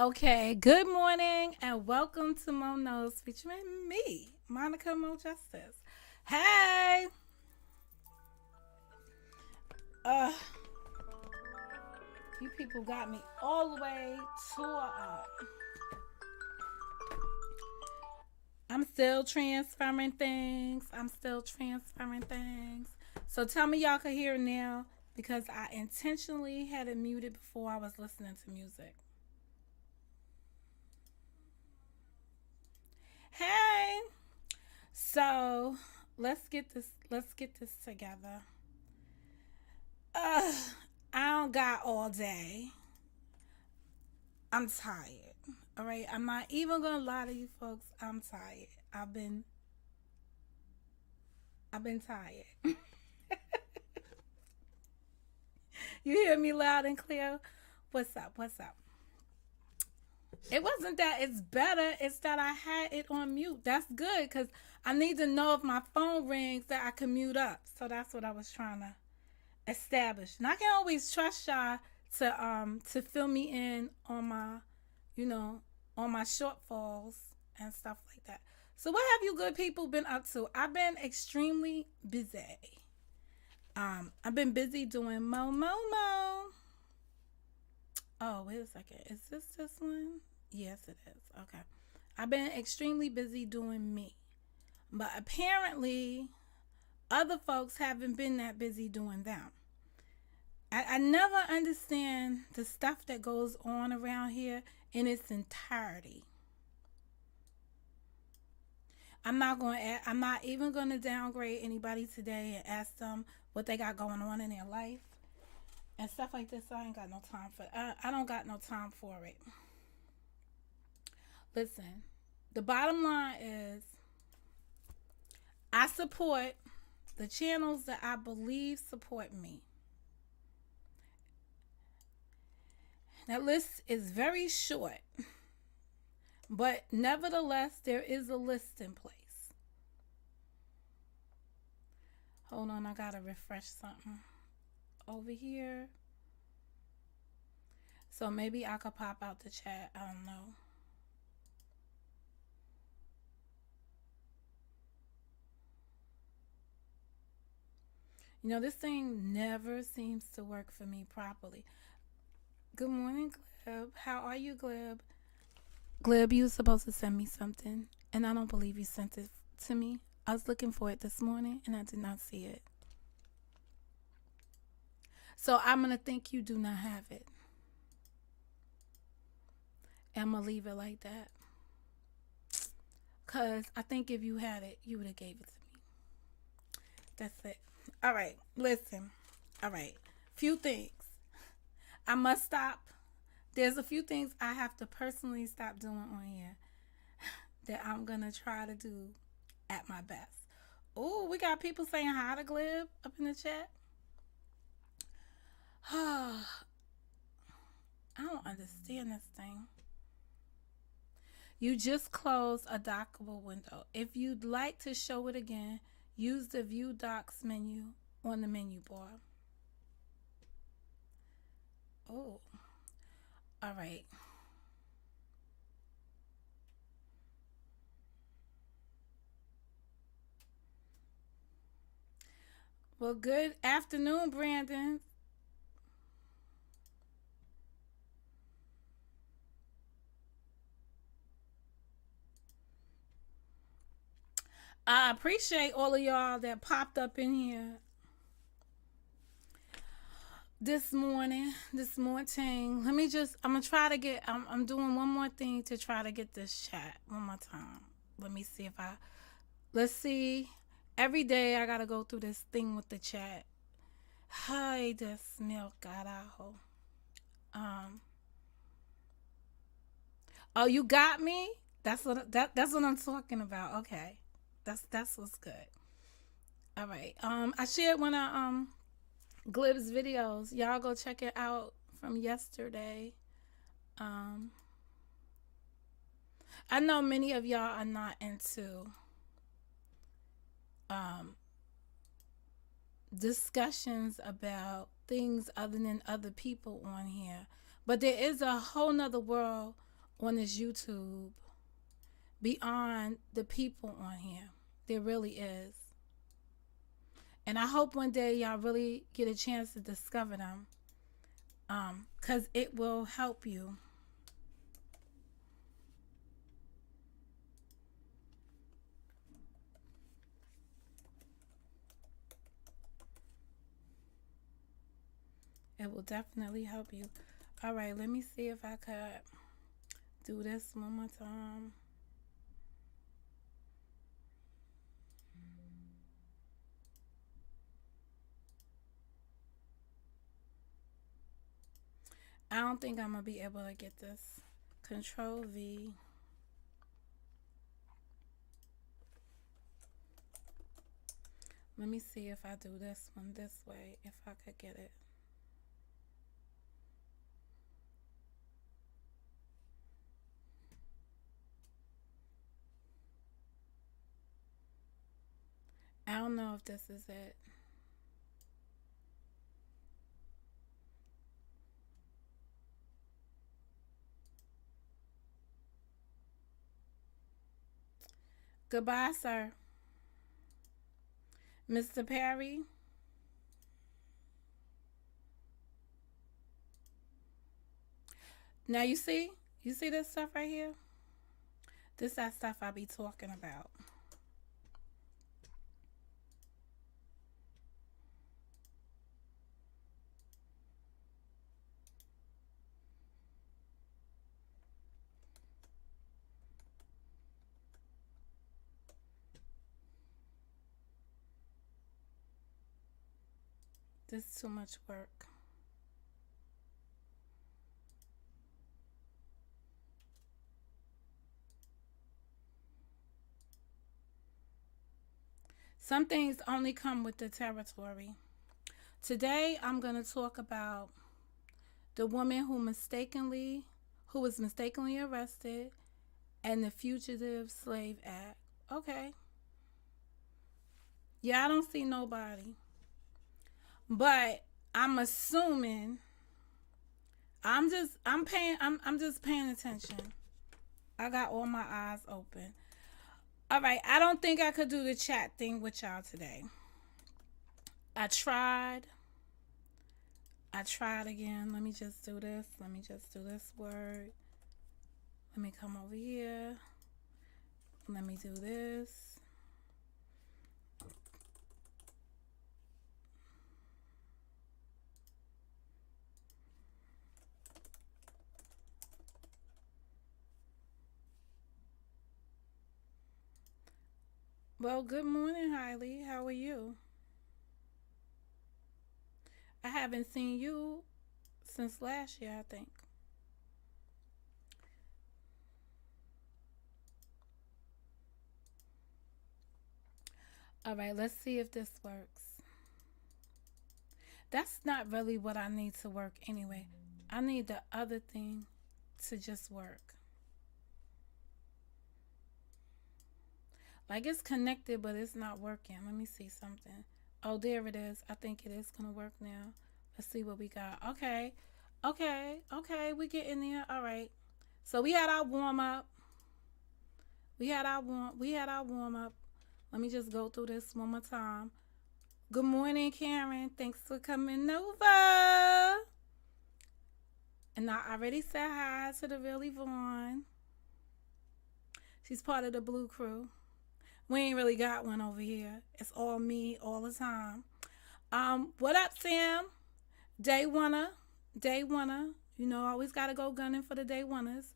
Okay, good morning and welcome to Mo Knows featuring me, Monica Mo Justice. Hey, uh, you people got me all the way tore up. I'm still transferring things. So tell me y'all can hear now because I intentionally had it muted before I was listening to music. Hey, so let's get this together. Uh, I don't got all day. I'm tired. All right, I'm not even gonna lie to you folks. I'm tired. I've been tired. You hear me loud and clear? What's up? What's up? It wasn't that it's better. It's that I had it on mute. That's good because I need to know if my phone rings that I can mute up. So that's what I was trying to establish. And I can always trust y'all to fill me in on you know, on my shortfalls and stuff like that. So what have you good people been up to? I've been extremely busy. I've been busy doing mo. Oh, wait a second. Is this one? Yes, it is. Okay. I've been extremely busy doing me. But apparently other folks haven't been that busy doing them. I never understand the stuff that goes on around here in its entirety. I'm not even going to downgrade anybody today and ask them what they got going on in their life and stuff like this. I ain't got no time for. I don't got no time for it. Listen, the bottom line is I support the channels that I believe support me. That list is very short, but nevertheless, there is a list in place. Hold on, I gotta refresh something over here. So maybe I could pop out the chat. I don't know. You know, this thing never seems to work for me properly. Good morning, Glib. How are you, Glib? Glib, you were supposed to send me something, and I don't believe you sent it to me. I was looking for it this morning, and I did not see it. So I'm going to think you do not have it. I'm going to leave it like that. Because I think if you had it, you would have gave it to me. That's it. All right. Listen. All right. Few things. I must stop. There's a few things I have to personally stop doing on here that I'm going to try to do at my best. Oh, we got people saying hi to Glib up in the chat. I don't understand this thing. You just closed a dockable window. If you'd like to show it again, use the View Docs menu on the menu bar. Oh, all right. Well, good afternoon, Brandon. I appreciate all of y'all that popped up in here this morning. I'm gonna try to get. I'm doing one more thing to try to get this chat one more time. Let me see if I. Let's see. Every day I gotta go through this thing with the chat. Hi, this milk carajo. Um. Oh, you got me. That's what I'm talking about. Okay, that's what's good. All right. I shared one of Glib's videos. Y'all go check it out from yesterday. Um, I know many of y'all are not into um, discussions about things other than other people on here, but there is a whole nother world on this YouTube beyond the people on here. There really is. And I hope one day y'all really get a chance to discover them. Because it will help you. It will definitely help you. All right, let me see if I could do this one more time. I don't think I'm going to be able to get this. Control V. Let me see if I do this one this way, if I could get it. I don't know if this is it. Goodbye, sir. Mr. Perry. Now you see this stuff right here? This that stuff I be talking about. This is too much work. Some things only come with the territory. Today, I'm going to talk about the woman who was mistakenly arrested and the Fugitive Slave Act. Okay. Yeah, I don't see nobody. But I'm assuming I'm just paying attention. I got all my eyes open. All right, I don't think I could do the chat thing with y'all today. I tried again. Let me just do this. Let me just do this word. Let me come over here. Let me do this. Well, good morning, Hailey. How are you? I haven't seen you since last year, I think. All right, let's see if this works. That's not really what I need to work anyway. I need the other thing to just work. Like it's connected, but it's not working. Let me see something. Oh, there it is. I think it is going to work now. Let's see what we got. Okay. We get in there. All right. So we had our warm up. We had our warm up. Let me just go through this one more time. Good morning, Karen. Thanks for coming over. And I already said hi to the Really Vaughn. She's part of the Blue Crew. We ain't really got one over here. It's all me all the time. What up, Sam? Day oneer. You know, always gotta go gunning for the day oneers.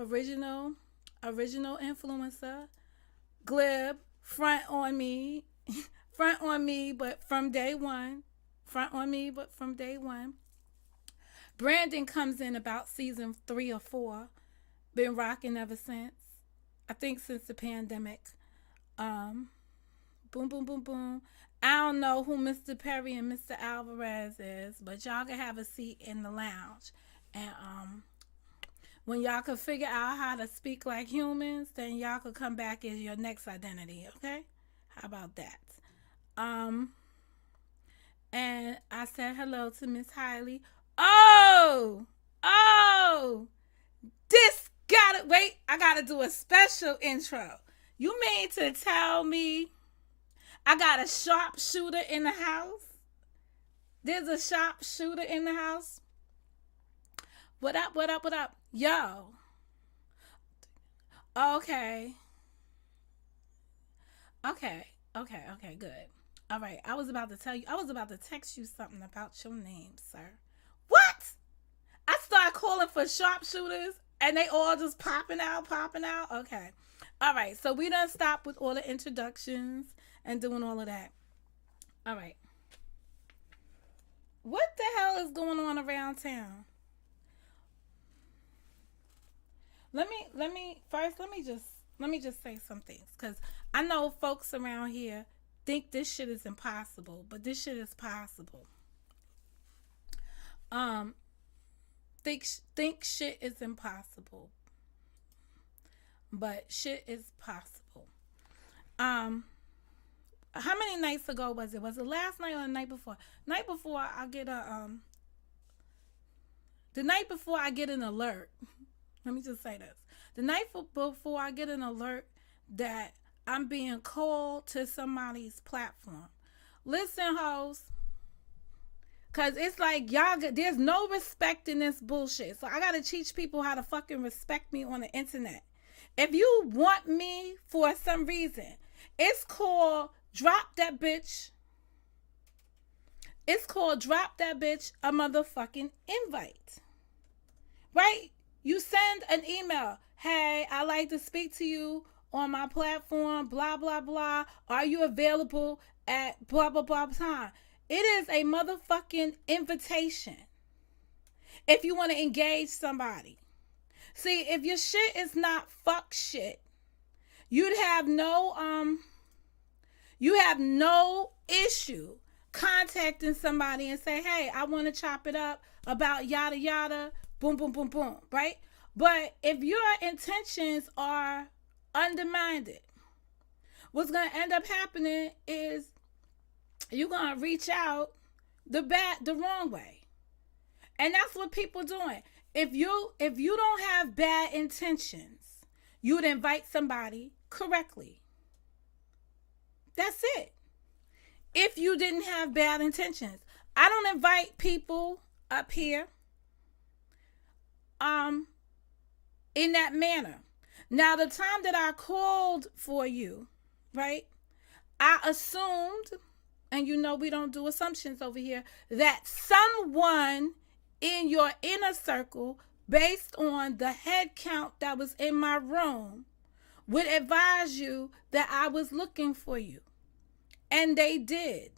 Original influencer. Glib, front on me, but from day one. Brandon comes in about season 3 or 4. Been rocking ever since. I think since the pandemic. Boom, boom, boom, boom. I don't know who Mr. Perry and Mr. Alvarez is, but y'all can have a seat in the lounge. And when y'all can figure out how to speak like humans, then y'all could come back as your next identity, okay? How about that? And I said hello to Miss Hailey. Oh, this wait, I gotta do a special intro. You mean to tell me I got a sharpshooter in the house? There's a sharpshooter in the house? What up, what up, what up? Yo. Okay. Okay, good. All right, I was about to tell you, I was about to text you something about your name, sir. What? I started calling for sharpshooters and they all just popping out, popping out. Okay. All right, so we done stopped with all the introductions and doing all of that. All right. What the hell is going on around town? Let me just say some things because I know folks around here think this shit is impossible, but this shit is possible. Um, think shit is impossible, but shit is possible. Um, how many nights ago was it? Was it last night or the night before? Night before I get a the night before I get an alert. Let me just say this. The night before I get an alert that I'm being called to somebody's platform. Listen, hoes, cause it's like y'all, there's no respect in this bullshit. So I gotta teach people how to fucking respect me on the internet. If you want me for some reason, it's called drop that bitch. It's called drop that bitch a motherfucking invite. Right? You send an email. Hey, I'd like to speak to you on my platform, blah, blah, blah. Are you available at blah, blah, blah time? It is a motherfucking invitation. If you want to engage somebody. See, if your shit is not fuck shit, you have no issue contacting somebody and say, hey, I want to chop it up about yada yada, boom, boom, boom, boom, right? But if your intentions are undermined, what's going to end up happening is you're going to reach out the wrong way. And that's what people doing. If you don't have bad intentions, you would invite somebody correctly. That's it. If you didn't have bad intentions, I don't invite people up here in that manner. Now, the time that I called for you, right, I assumed, and you know we don't do assumptions over here, that someone in your inner circle, based on the head count that was in my room, would advise you that I was looking for you. And they did.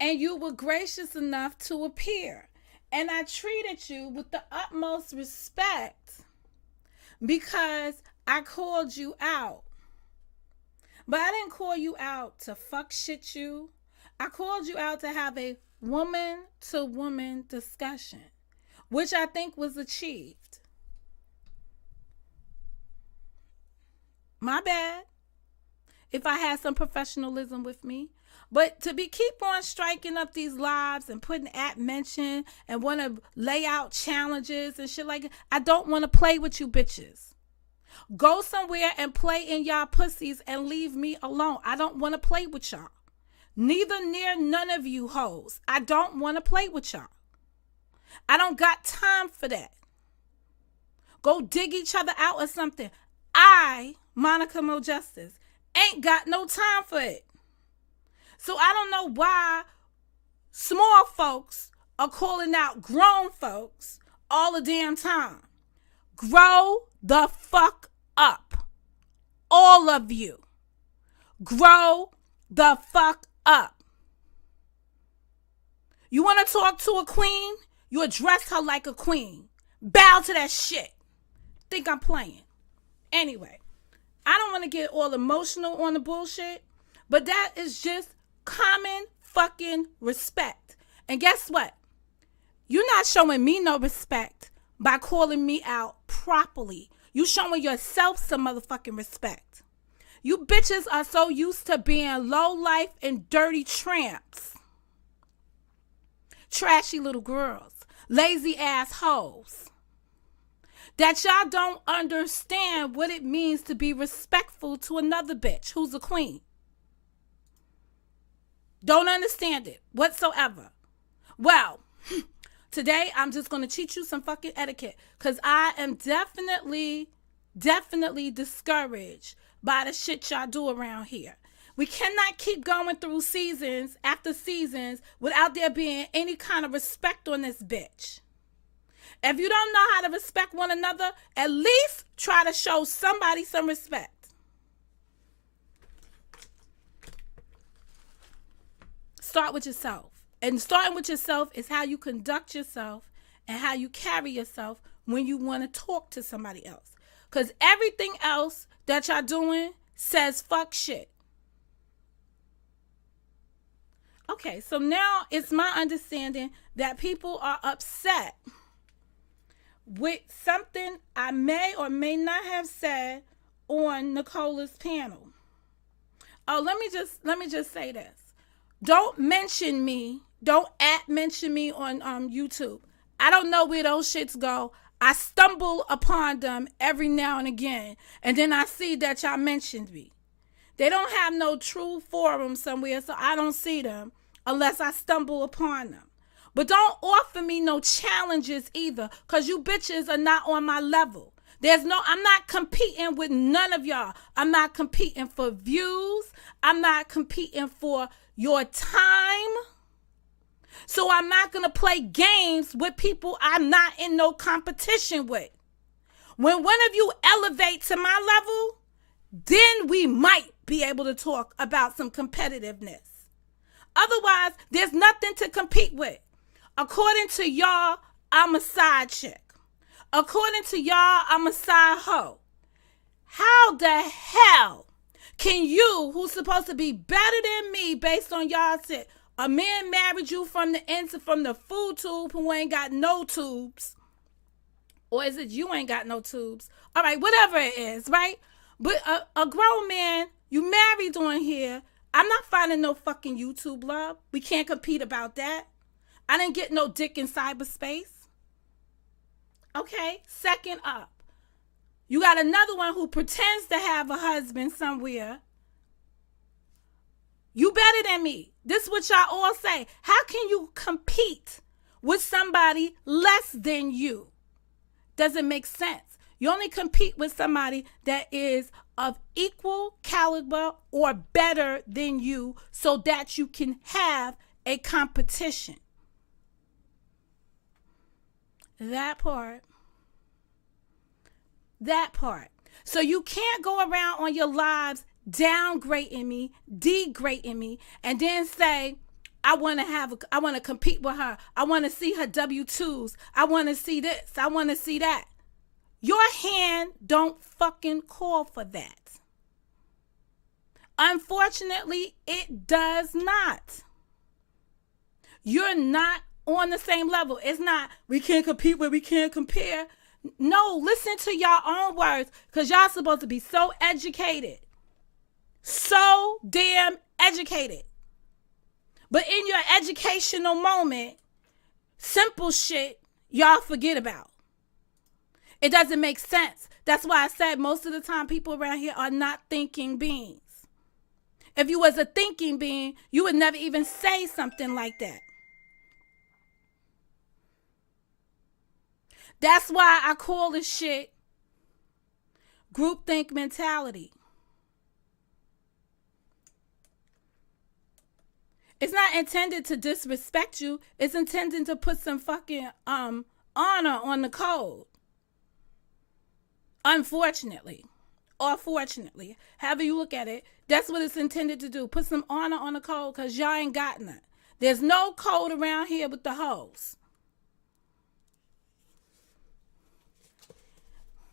And you were gracious enough to appear. And I treated you with the utmost respect because I called you out. But I didn't call you out to fuck shit you. I called you out to have a woman to woman discussion, which I think was achieved. My bad if I had some professionalism with me. But to keep on striking up these lives and putting at mention and want to lay out challenges and shit like that, I don't want to play with you bitches. Go somewhere and play in y'all pussies and leave me alone. I don't want to play with y'all. Neither near none of you hoes. I don't want to play with y'all. I don't got time for that. Go dig each other out or something. I, Monica Mo Justice, ain't got no time for it. So I don't know why small folks are calling out grown folks all the damn time. Grow the fuck up. All of you. Grow the fuck up. You want to talk to a queen? You address her like a queen. Bow to that shit. Think I'm playing. Anyway, I don't want to get all emotional on the bullshit, but that is just common fucking respect. And guess what? You're not showing me no respect by calling me out properly. You showing yourself some motherfucking respect. You bitches are so used to being low life and dirty tramps. Trashy little girls. Lazy ass hoes. that y'all don't understand what it means to be respectful to another bitch who's a queen. Don't understand it whatsoever. Well, today I'm just going to teach you some fucking etiquette because I am definitely discouraged by the shit y'all do around here. We cannot keep going through seasons after seasons without there being any kind of respect on this bitch. If you don't know how to respect one another, at least try to show somebody some respect. Start with yourself. And starting with yourself is how you conduct yourself and how you carry yourself when you want to talk to somebody else. Because everything else that y'all doing says fuck shit. Okay, so now it's my understanding that people are upset with something I may or may not have said on Nicola's panel. Oh, let me just say this. Don't mention me. Don't mention me on YouTube. I don't know where those shits go. I stumble upon them every now and again, and then I see that y'all mentioned me. They don't have no true forum somewhere, so I don't see them unless I stumble upon them. But don't offer me no challenges either, because you bitches are not on my level. I'm not competing with none of y'all. I'm not competing for views. I'm not competing for your time. So I'm not going to play games with people I'm not in no competition with. When one of you elevate to my level, then we might be able to talk about some competitiveness. Otherwise, there's nothing to compete with. According to y'all, I'm a side chick. According to y'all, I'm a side hoe. How the hell can you, who's supposed to be better than me based on y'all shit, a man married you from the food tube who ain't got no tubes? Or is it you ain't got no tubes? All right, whatever it is, right? But a grown man, you married on here. I'm not finding no fucking YouTube love. We can't compete about that. I didn't get no dick in cyberspace. Okay, second up. You got another one who pretends to have a husband somewhere. You better than me. This is what y'all all say. How can you compete with somebody less than you? Doesn't make sense. You only compete with somebody that is of equal caliber or better than you so that you can have a competition. That part. So you can't go around on your lives downgrading me, degrading me, and then say, I want to compete with her. I want to see her W-2s. I want to see this. I want to see that. Your hand don't fucking call for that. Unfortunately, it does not. You're not on the same level. It's not, we can't compete where we can't compare. No, listen to your own words, because y'all supposed to be so educated. So damn educated. But in your educational moment, simple shit y'all forget about. It doesn't make sense. That's why I said most of the time people around here are not thinking beings. If you was a thinking being, you would never even say something like that. That's why I call this shit groupthink mentality. It's not intended to disrespect you. It's intended to put some fucking honor on the code. Unfortunately, or fortunately, however you look at it, that's what it's intended to do. Put some honor on the code, because y'all ain't got none. There's no code around here with the hoes.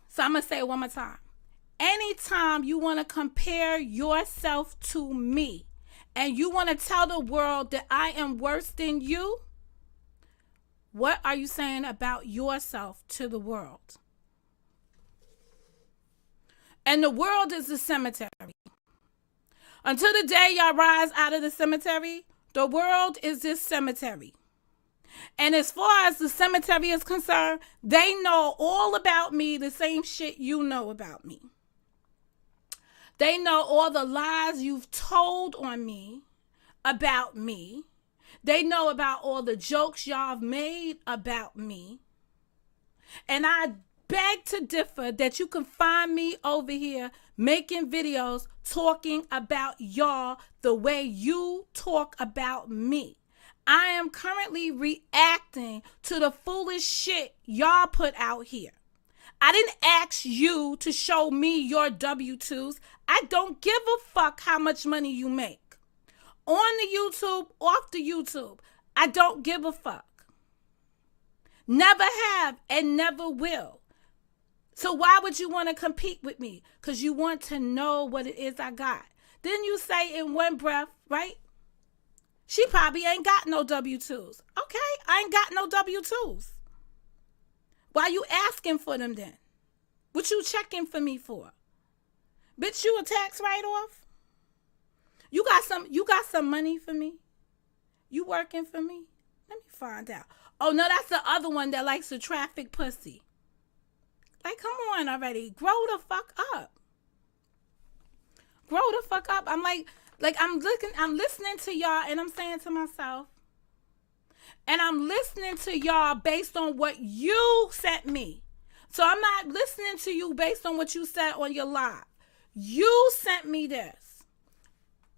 So I'm going to say it one more time. Anytime you want to compare yourself to me and you want to tell the world that I am worse than you, what are you saying about yourself to the world? And the world is the cemetery. Until the day y'all rise out of the cemetery, the world is this cemetery. And as far as the cemetery is concerned, they know all about me, the same shit you know about me. They know all the lies you've told on me about me. They know about all the jokes y'all have made about me. And I beg to differ that you can find me over here making videos talking about y'all the way you talk about me. I am currently reacting to the foolish shit y'all put out here. I didn't ask you to show me your W-2s. I don't give a fuck how much money you make. On the YouTube, off the YouTube. I don't give a fuck. Never have and never will. So why would you want to compete with me? Because you want to know what it is I got. Didn't you say in one breath, right? She probably ain't got no W-2s. Okay, I ain't got no W-2s. Why you asking for them then? What you checking for me for? Bitch, you a tax write-off? You got some money for me? You working for me? Let me find out. Oh no, that's the other one that likes to traffic pussy. Like, come on already. Grow the fuck up. Grow the fuck up. I'm I'm listening to y'all and I'm saying to myself, and I'm listening to y'all based on what you sent me. So I'm not listening to you based on what you said on your live. You sent me this.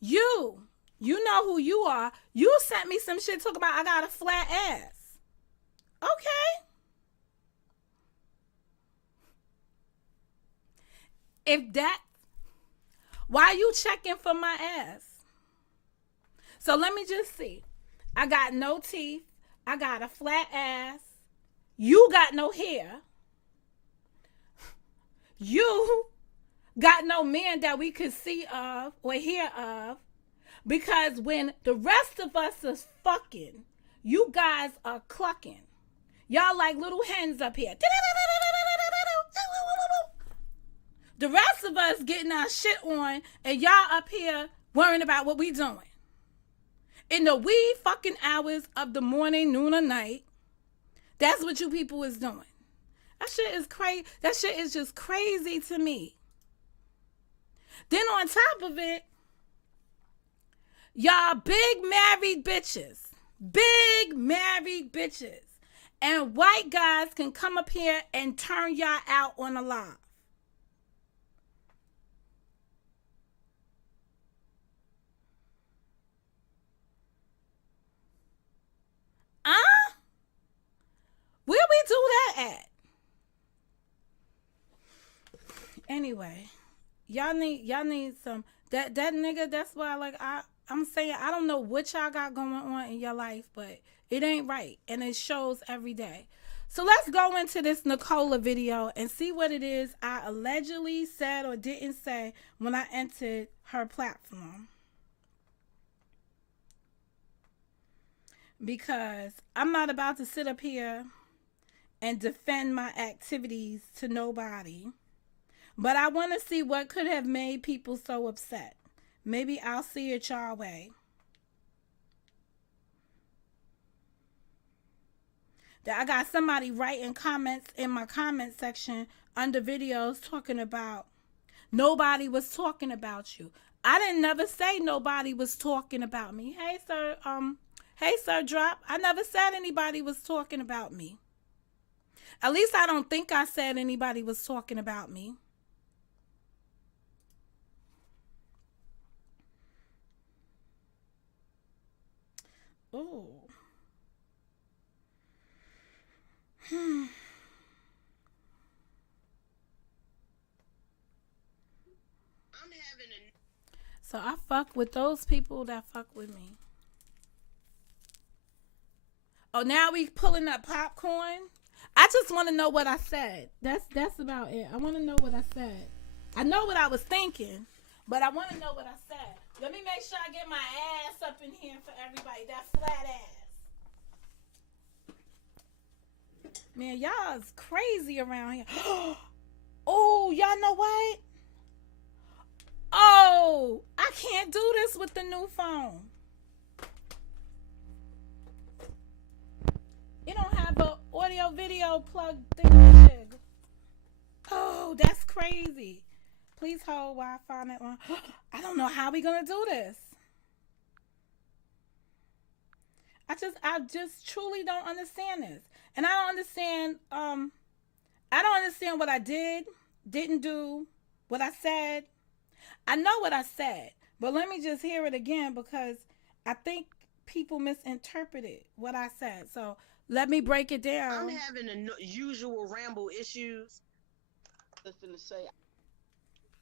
You know who you are. You sent me some shit talking about I got a flat ass. Okay. If that, why are you checking for my ass? So let me just see. I got no teeth. I got a flat ass. You got no hair. You got no man that we could see of or hear of. Because when the rest of us is fucking, you guys are clucking. Y'all like little hens up here. The rest of us getting our shit on, and y'all up here worrying about what we doing. In the wee fucking hours of the morning, noon, or night, that's what you people is doing. That shit is crazy. That shit is just crazy to me. Then on top of it, y'all big married bitches. Big married bitches. And white guys can come up here and turn y'all out on a live. Where we do that at? Anyway, y'all need some that nigga. That's why I'm saying I don't know what y'all got going on in your life, but it ain't right, and it shows every day. So let's go into this Nicola video and see what it is I allegedly said or didn't say when I entered her platform. Because I'm not about to sit up here and defend my activities to nobody. But I want to see what could have made people so upset. Maybe I'll see it your way. That I got somebody writing comments in my comment section under videos talking about nobody was talking about you. I didn't never say nobody was talking about me. Hey sir, drop. I never said anybody was talking about me. At least I don't think I said anybody was talking about me. Oh. So I fuck with those people that fuck with me. Oh, now we pulling up popcorn? I just want to know what I said. That's about it. I want to know what I said. I know what I was thinking, but I want to know what I said. Let me make sure I get my ass up in here for everybody. That flat ass. Man, y'all is crazy around here. Oh, y'all know what? Oh, I can't do this with the new phone. no plug thing. Oh, that's crazy. Please hold while I find that one. I don't know how we gonna do this. I just truly don't understand this. And I don't understand what I didn't do, what I said. I know what I said, but let me just hear it again because I think people misinterpreted what I said. So let me break it down. I'm having usual ramble issues. Just gonna say,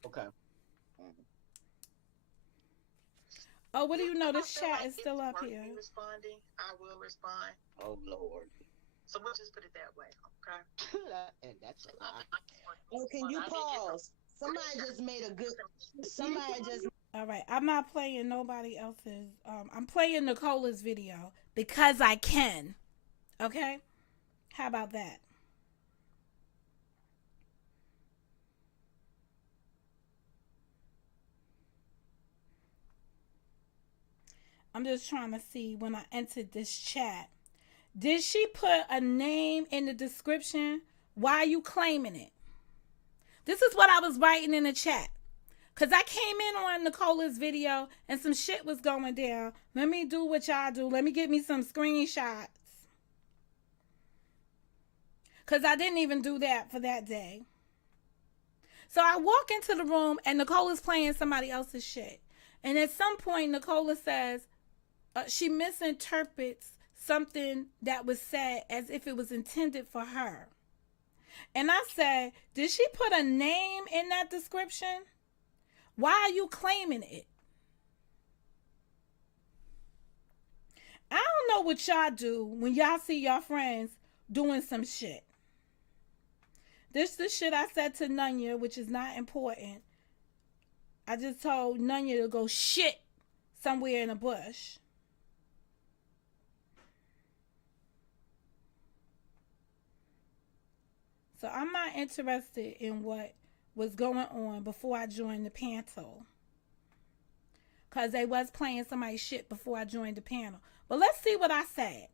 okay. Oh, what do you know? This chat is still up here. Responding, I will respond. Oh Lord. So we'll just put it that way, okay? And that's a lie. Oh, can you pause? Somebody just made a good. Somebody just. All right, I'm not playing nobody else's. I'm playing Nicola's video because I can. Okay, how about that? I'm just trying to see when I entered this chat. Did she put a name in the description? Why are you claiming it? This is what I was writing in the chat. Because I came in on Nicola's video and some shit was going down. Let me do what y'all do. Let me get me some screenshots. Because I didn't even do that for that day. So I walk into the room and Nicola's playing somebody else's shit. And at some point, Nicola says she misinterprets something that was said as if it was intended for her. And I said, did she put a name in that description? Why are you claiming it? I don't know what y'all do when y'all see your friends doing some shit. This the shit I said to Nunya, which is not important. I just told Nunya to go shit somewhere in a bush. So I'm not interested in what was going on before I joined the panel. Because they was playing somebody's shit before I joined the panel. But let's see what I said.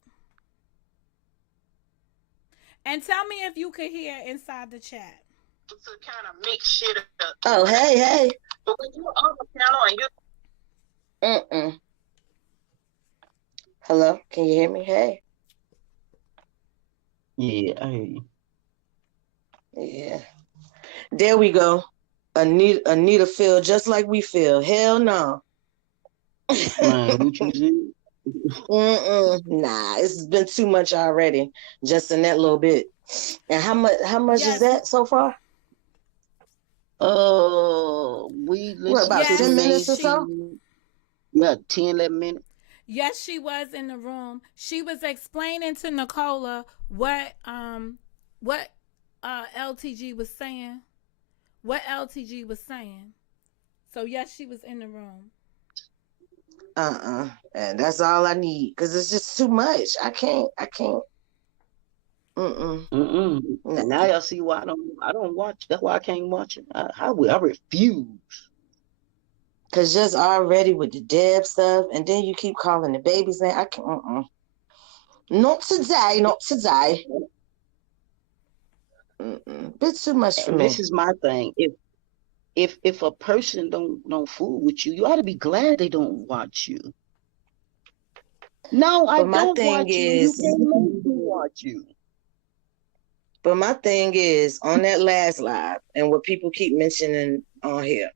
And tell me if you could hear inside the chat. To kind of mix shit up. Oh, hey. But when you're on the panel and you... Hello, can you hear me? Hey. Yeah, I hear you. Yeah. There we go. Anita feel just like we feel. Hell no. Man, what you said? Nah, it's been too much already. Just in that little bit. And how much is that so far? We listened about 10 minutes or so? Yeah, 10, 11 minutes. Yes, she was in the room. She was explaining to Nicola what LTG was saying. What LTG was saying. So yes, she was in the room. And that's all I need because it's just too much. I can't. Nah. Now y'all see why I don't watch. That's why I can't watch it. I refuse. Cause just already with the Deb stuff, and then you keep calling the baby's name. I can't. Not today. Bit too much for me. This is my thing. If a person don't fool with you, you ought to be glad they don't watch you. No, I don't watch you. You can't make me watch you. But my thing is on that last live and what people keep mentioning on here.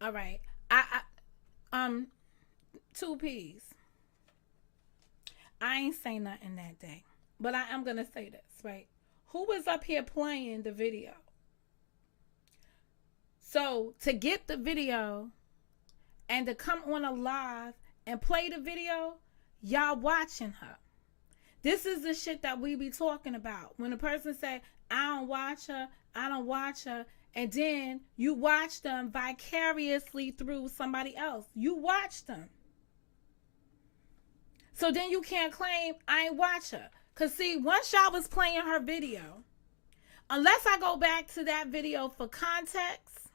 All right. Two P's. I ain't say nothing that day. But I am gonna say this, right? Who was up here playing the video? So to get the video and to come on a live and play the video, y'all watching her. This is the shit that we be talking about. When a person say, I don't watch her, and then you watch them vicariously through somebody else. You watch them. So then you can't claim I ain't watch her. Because see, once y'all was playing her video, unless I go back to that video for context,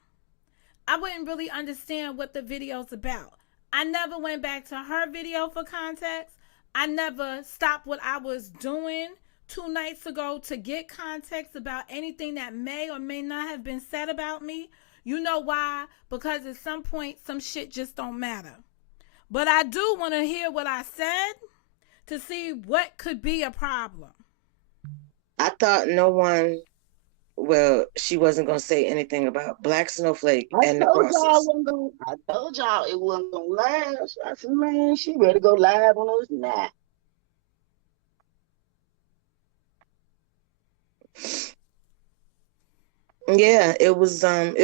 I wouldn't really understand what the video's about. I never went back to her video for context. I never stopped what I was doing 2 nights ago to get context about anything that may or may not have been said about me. You know why? Because at some point, some shit just don't matter. But I do want to hear what I said to see what could be a problem. I thought no one, well, she wasn't going to say anything about Black Snowflake and the crosses. I told y'all it wasn't going to last. I said, man, she ready to go live on those nights. Yeah, it was an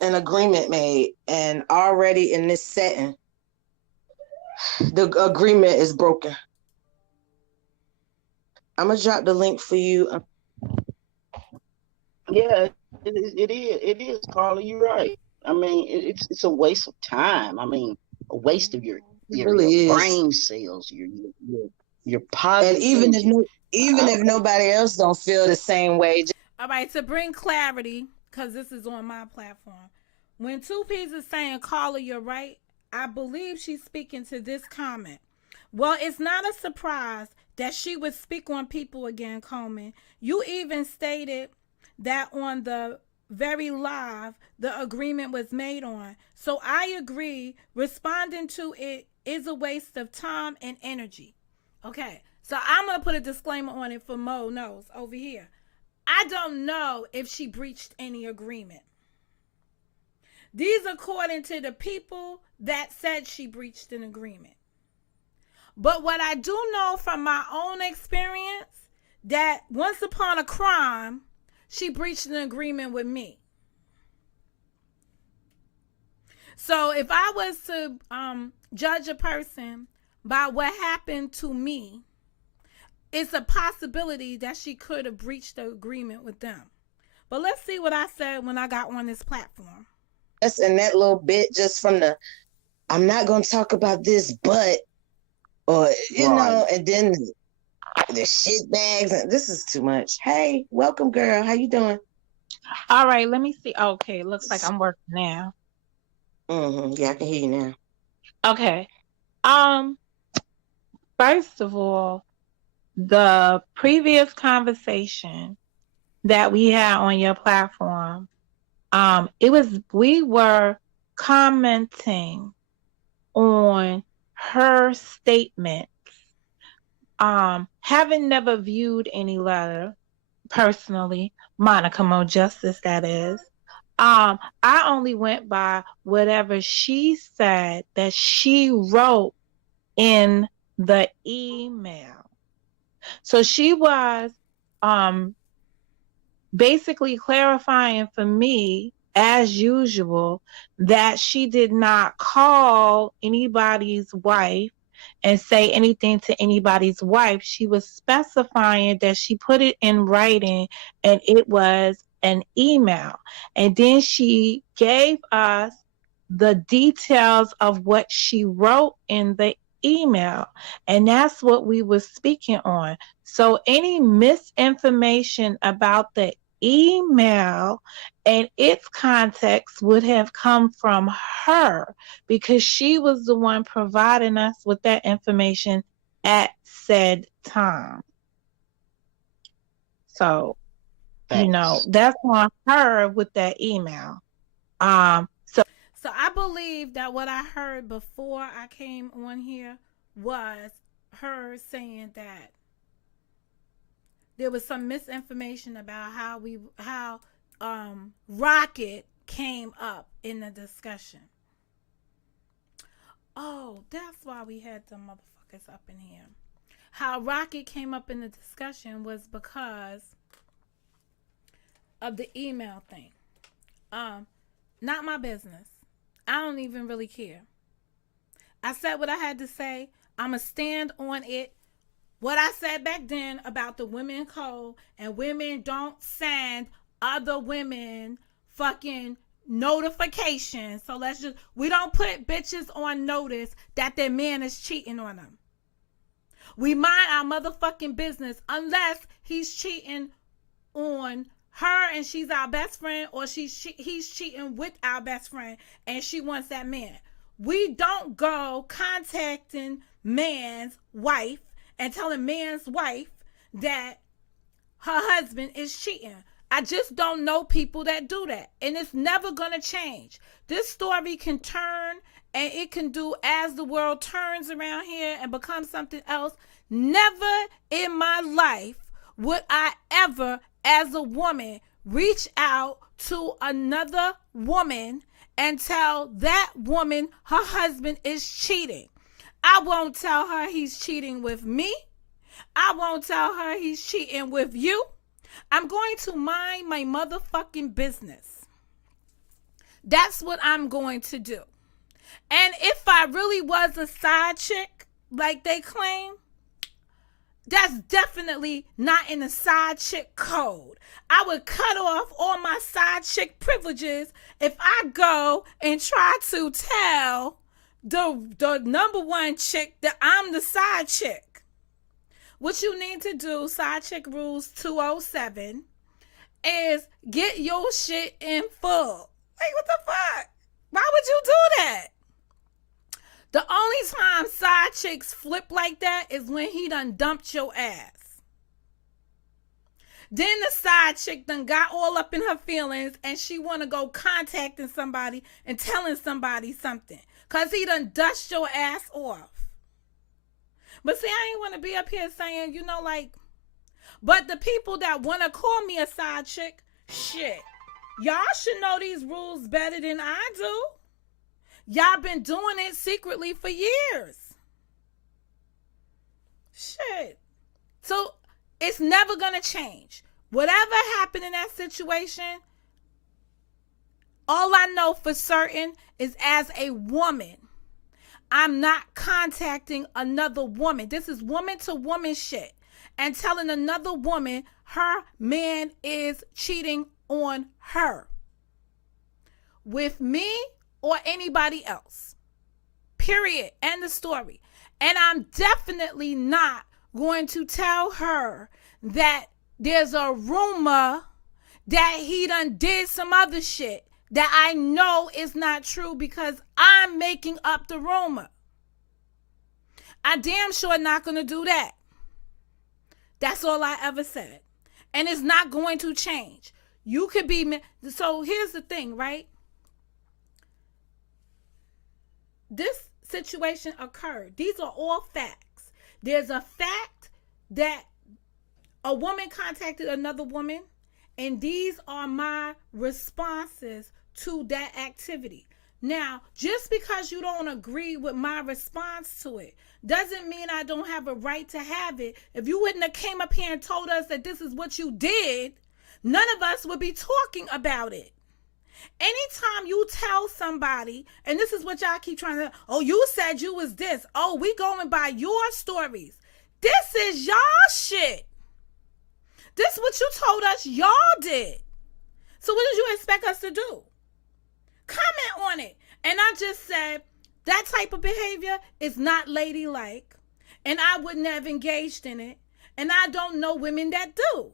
agreement made, and already in this setting, the agreement is broken. I'm gonna drop the link for you. Yeah, it is, Carla. You're right. I mean, it's a waste of time. I mean, a waste of your brain cells, your positive. And even if nobody else don't feel the same way. All right, to bring clarity, because this is on my platform. When 2Ps is saying, Carla, you're right, I believe she's speaking to this comment. Well, it's not a surprise that she would speak on people again, Coleman. You even stated that on the very live the agreement was made on. So I agree, responding to it is a waste of time and energy. Okay, so I'm going to put a disclaimer on it for Mo knows over here. I don't know if she breached any agreement. These according to the people that said she breached an agreement. But what I do know from my own experience, that once upon a crime, she breached an agreement with me. So if I was to judge a person by what happened to me, it's a possibility that she could have breached the agreement with them. But let's see what I said when I got on this platform. Yes, and that little bit just from the, I'm not going to talk about this, but, or, you know, and then the shit bags. And this is too much. Hey, welcome, girl. How you doing? All right, let me see. Okay, looks like I'm working now. Yeah, I can hear you now. Okay. First of all, the previous conversation that we had on your platform, we were commenting on her statements. Having never viewed any letter personally, Monica Mo Justice, that is. I only went by whatever she said that she wrote in the email. So she was basically clarifying for me, as usual, that she did not call anybody's wife and say anything to anybody's wife. She was specifying that she put it in writing and it was an email. And then she gave us the details of what she wrote in the email. And that's what we were speaking on. So any misinformation about the email and its context would have come from her, because she was the one providing us with that information at said time. So, you know, that's on her with that email. So I believe that what I heard before I came on here was her saying that there was some misinformation about how Rocket came up in the discussion. Oh, that's why we had the motherfuckers up in here. How Rocket came up in the discussion was because of the email thing. Not my business. I don't even really care. I said what I had to say. I'ma stand on it. What I said back then about the women code and women don't send other women fucking notifications. So we don't put bitches on notice that their man is cheating on them. We mind our motherfucking business unless he's cheating on her and she's our best friend, or he's cheating with our best friend and she wants that man. We don't go contacting man's wife and telling man's wife that her husband is cheating. I just don't know people that do that. And it's never going to change. This story can turn and it can do as the world turns around here and become something else. Never in my life would I ever, as a woman, reach out to another woman and tell that woman her husband is cheating. I won't tell her he's cheating with me. I won't tell her he's cheating with you. I'm going to mind my motherfucking business. That's what I'm going to do. And if I really was a side chick, like they claim, that's definitely not in the side chick code. I would cut off all my side chick privileges if I go and try to tell the number one chick that I'm the side chick. What you need to do, Side Chick Rules 207, is get your shit in full. Like, what the fuck? Why would you do that? The only time side chicks flip like that is when he done dumped your ass. Then the side chick done got all up in her feelings and she want to go contacting somebody and telling somebody something because he done dust your ass off. But see, I ain't want to be up here saying, like, but the people that want to call me a side chick, shit, y'all should know these rules better than I do. Y'all been doing it secretly for years. Shit. So it's never going to change. Whatever happened in that situation, all I know for certain is as a woman, I'm not contacting another woman. This is woman to woman shit. And telling another woman her man is cheating on her. With me or anybody else. Period. End of story. And I'm definitely not going to tell her that there's a rumor that he done did some other shit that I know is not true because I'm making up the rumor. I damn sure not going to do that. That's all I ever said. And it's not going to change. You could be... So here's the thing, right? This situation occurred. These are all facts. There's a fact that a woman contacted another woman, and these are my responses to that activity. Now, just because you don't agree with my response to it doesn't mean I don't have a right to have it. If you wouldn't have came up here and told us that this is what you did, none of us would be talking about it. Anytime you tell somebody, and this is what y'all keep trying to, oh, you said you was this. Oh, we going by your stories. This is y'all shit. This is what you told us y'all did. So what did you expect us to do? Comment on it. And I just said, that type of behavior is not ladylike. And I wouldn't have engaged in it. And I don't know women that do.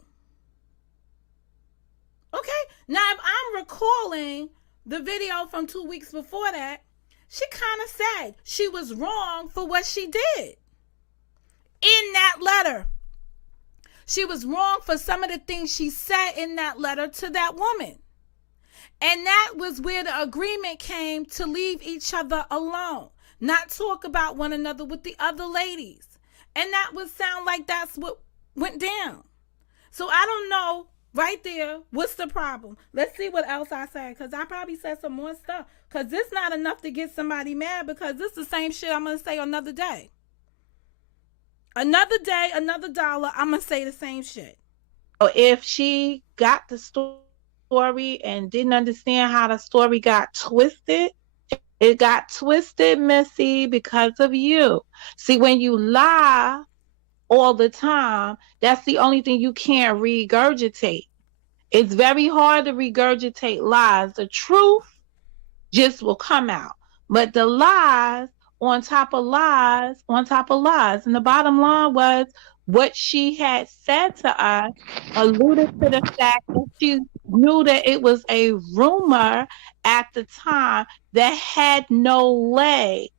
Okay? Now, if I'm recalling the video from 2 weeks before that, she kind of said she was wrong for what she did. In that letter. She was wrong for some of the things she said in that letter to that woman. And that was where the agreement came to leave each other alone. Not talk about one another with the other ladies. And that would sound like that's what went down. So I don't know right there what's the problem. Let's see what else I said. Because I probably said some more stuff. Because this not enough to get somebody mad. Because this is the same shit I'm going to say another day. Another day, another dollar, I'm going to say the same shit. So if she got the story and didn't understand how the story got twisted, it got twisted, Missy, because of you. See, when you lie all the time, that's the only thing you can't regurgitate. It's very hard to regurgitate lies. The truth just will come out. But the lies on top of lies, on top of lies. And the bottom line was what she had said to us alluded to the fact that she knew that it was a rumor at the time that had no legs.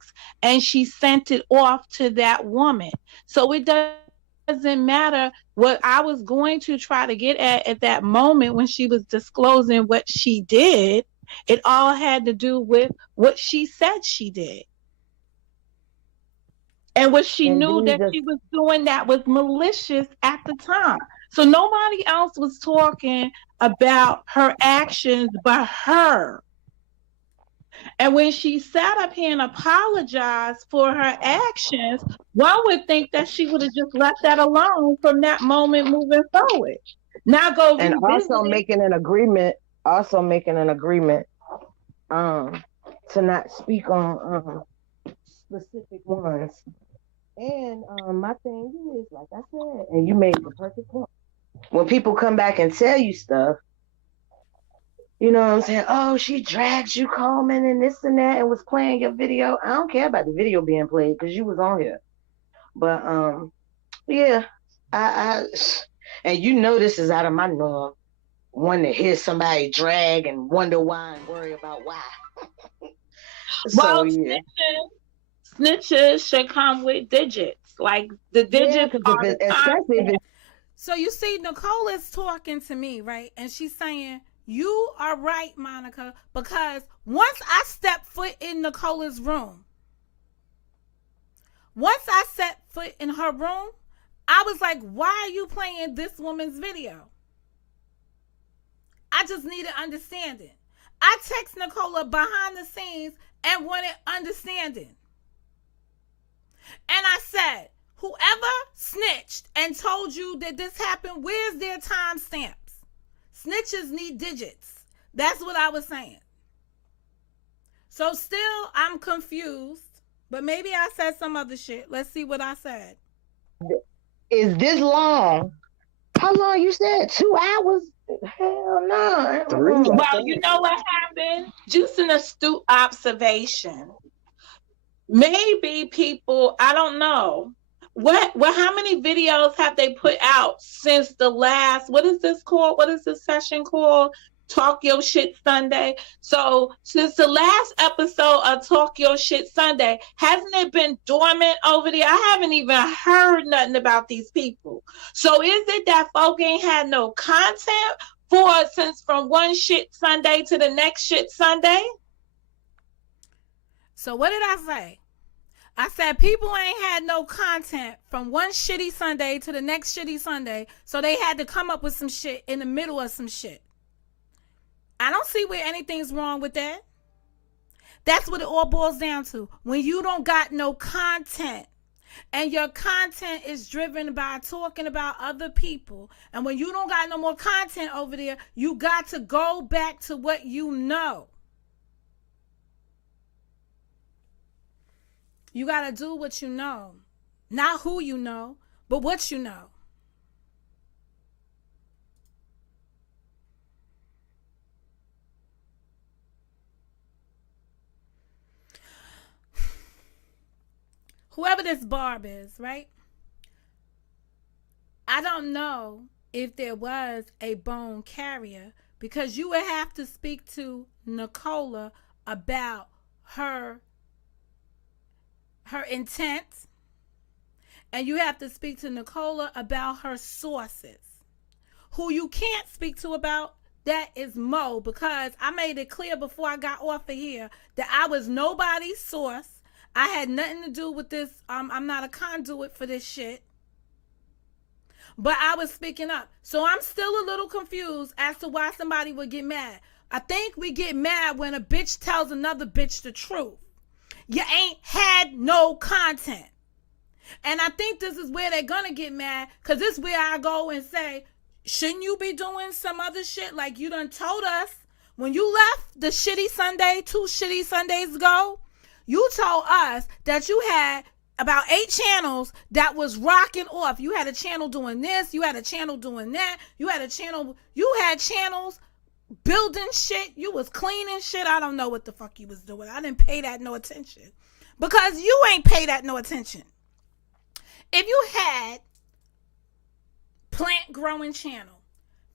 And she sent it off to that woman. So it doesn't doesn't matter. What I was going to try to get at that moment when she was disclosing what she did, it all had to do with what she said she did. And what she knew that she was doing that was malicious at the time. So nobody else was talking about her actions but her. And when she sat up here and apologized for her actions, one would think that she would have just left that alone from that moment moving forward. Now go and also making an agreement. To not speak on specific ones. And my thing is, like I said, and you made the perfect point. When people come back and tell you stuff, you know what I'm saying? Oh, she dragged you, Coleman, and this and that, and was playing your video. I don't care about the video being played because you was on here. But yeah, I and you know this is out of my norm. One to hear somebody drag and wonder why and worry about why. Well, yeah. Snitches should come with digits. Like the digits are So you see, Nicole is talking to me, right? And she's saying, you are right, Monica, because once I stepped foot in Nicola's room, once I set foot in her room, I was like, why are you playing this woman's video? I just needed understanding. I text Nicola behind the scenes and wanted understanding. And I said, whoever snitched and told you that this happened, where's their timestamps? Snitches need digits. That's what I was saying. So still, I'm confused. But maybe I said some other shit. Let's see what I said. Is this long? How long you said? 2 hours? Hell no. Well, you know what happened? Just an astute observation. Maybe people, I don't know. How many videos have they put out since the last, what is this called? What is this session called? Talk Your Shit Sunday. So since the last episode of Talk Your Shit Sunday, hasn't it been dormant over there? I haven't even heard nothing about these people. So is it that folk ain't had no content since from one shit Sunday to the next shit Sunday? So what did I say? I said people ain't had no content from one shitty Sunday to the next shitty Sunday, so they had to come up with some shit in the middle of some shit. I don't see where anything's wrong with that. That's what it all boils down to. When you don't got no content and your content is driven by talking about other people, and when you don't got no more content over there, you got to go back to what you know. You got to do what you know. Not who you know, but what you know. Whoever this Barb is, right? I don't know if there was a bone carrier, because you would have to speak to Nicola about her intent, and you have to speak to Nicola about her sources. Who you can't speak to about that is Mo, because I made it clear before I got off of here that I was nobody's source. I had nothing to do with this. I'm not a conduit for this shit. But I was speaking up. So I'm still a little confused as to why somebody would get mad. I think we get mad when a bitch tells another bitch the truth. You ain't had no content. And I think this is where they're going to get mad, because this is where I go and say, shouldn't you be doing some other shit like you done told us? When you left the shitty Sunday, 2 shitty Sundays ago, you told us that you had about 8 channels that was rocking off. You had a channel doing this. You had a channel doing that. You had channels building shit. You was cleaning shit. I don't know what the fuck you was doing. I didn't pay that no attention, because you ain't pay that no attention. If you had plant growing channel,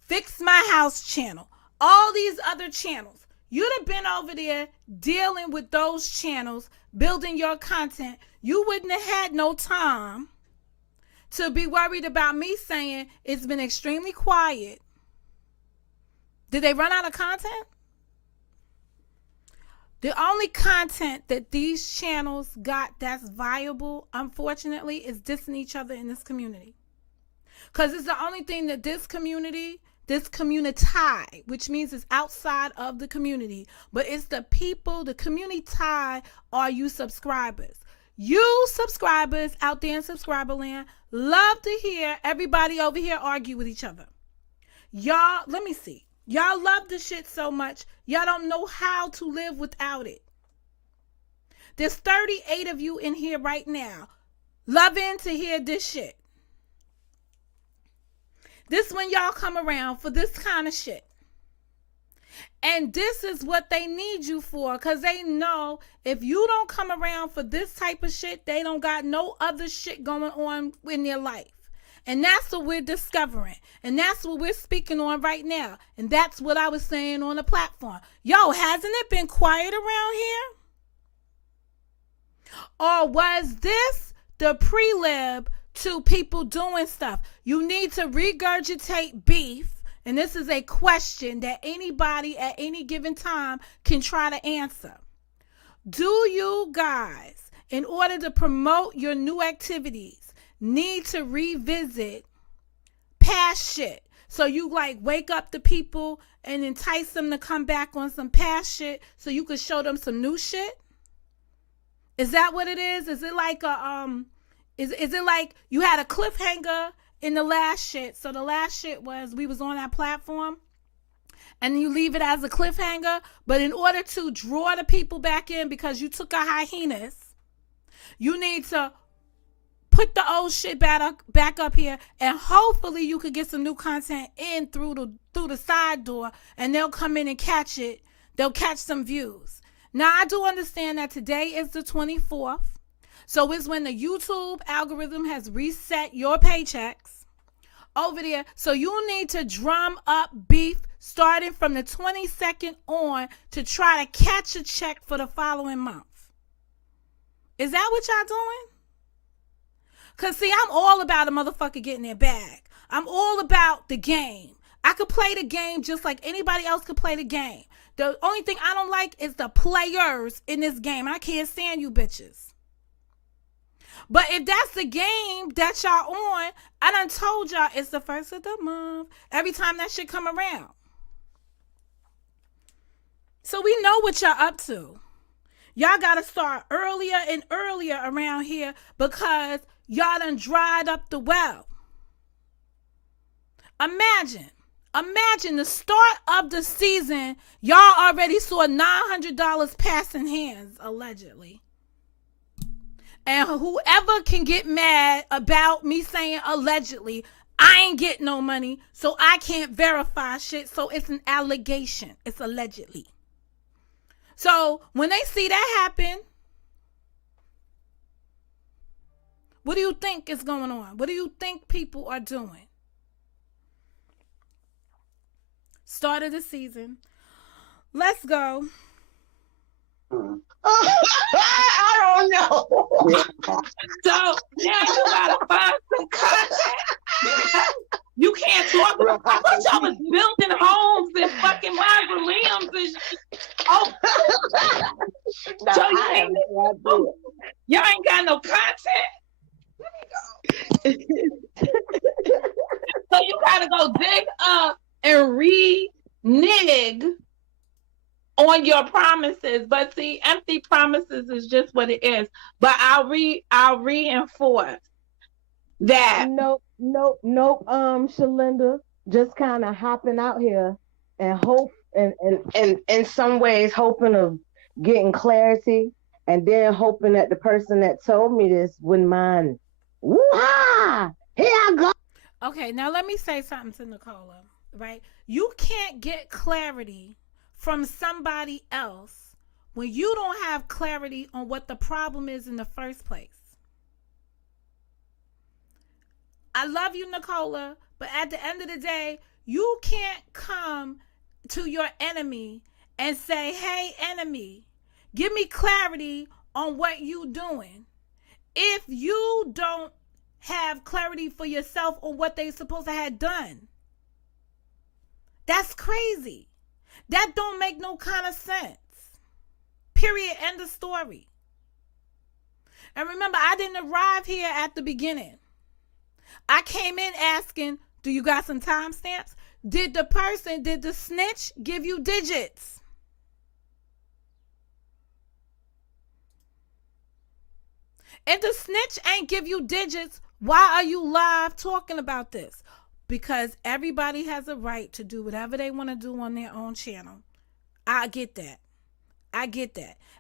fix my house channel, all these other channels, you'd have been over there dealing with those channels, building your content. You wouldn't have had no time to be worried about me saying it's been extremely quiet. Did they run out of content? The only content that these channels got that's viable, unfortunately, is dissing each other in this community. Because it's the only thing that this community, which means it's outside of the community, but it's the people, the community are you subscribers. You subscribers out there in subscriber land love to hear everybody over here argue with each other. Y'all, let me see. Y'all love this shit so much, y'all don't know how to live without it. There's 38 of you in here right now loving to hear this shit. This when y'all come around for this kind of shit. And this is what they need you for, because they know if you don't come around for this type of shit, they don't got no other shit going on in their life. And that's what we're discovering. And that's what we're speaking on right now. And that's what I was saying on the platform. Yo, hasn't it been quiet around here? Or was this the prelude to people doing stuff? You need to regurgitate beef. And this is a question that anybody at any given time can try to answer. Do you guys, in order to promote your new activities, need to revisit past shit? So you like wake up the people and entice them to come back on some past shit so you could show them some new shit? Is that what it is? Is it like is it like you had a cliffhanger in the last shit? So the last shit was we was on that platform and you leave it as a cliffhanger, but in order to draw the people back in because you took a hiatus, you need to put the old shit back up here, and hopefully you could get some new content in through the side door, and they'll come in and catch it. They'll catch some views. Now, I do understand that today is the 24th, so it's when the YouTube algorithm has reset your paychecks over there. So you need to drum up beef starting from the 22nd on to try to catch a check for the following month. Is that what y'all doing? Because, see, I'm all about a motherfucker getting their bag. I'm all about the game. I could play the game just like anybody else could play the game. The only thing I don't like is the players in this game. I can't stand you bitches. But if that's the game that y'all on, I done told y'all it's the first of the month. Every time that shit come around. So we know what y'all up to. Y'all got to start earlier and earlier around here because y'all done dried up the well. Imagine the start of the season, y'all already saw $900 passing hands, allegedly. And whoever can get mad about me saying allegedly, I ain't get no money, so I can't verify shit, so it's an allegation. It's allegedly. So when they see that happen, what do you think is going on? What do you think people are doing? Start of the season. Let's go. I don't know. So now you gotta find some content. You can't talk about. I thought y'all was building homes and fucking mausoleums and shit. Oh, No, so y'all ain't got no content. Let me go. So you gotta go dig up and renege on your promises. But see, empty promises is just what it is. But I'll reinforce that. Nope. Shalinda, just kind of hopping out here and hope and in some ways hoping of getting clarity, and then hoping that the person that told me this wouldn't mind. Woo-ha! Here I go. Okay, now let me say something to Nicola, right? You can't get clarity from somebody else when you don't have clarity on what the problem is in the first place. I love you, Nicola, but at the end of the day, you can't come to your enemy and say, hey, enemy, give me clarity on what you doing if you don't have clarity for yourself on what they supposed to have done. That's crazy. That don't make no kind of sense. Period. End of story. And remember, I didn't arrive here at the beginning. I came in asking, do you got some timestamps? Did the snitch give you digits? If the snitch ain't give you digits, why are you live talking about this? Because everybody has a right to do whatever they want to do on their own channel. I get that.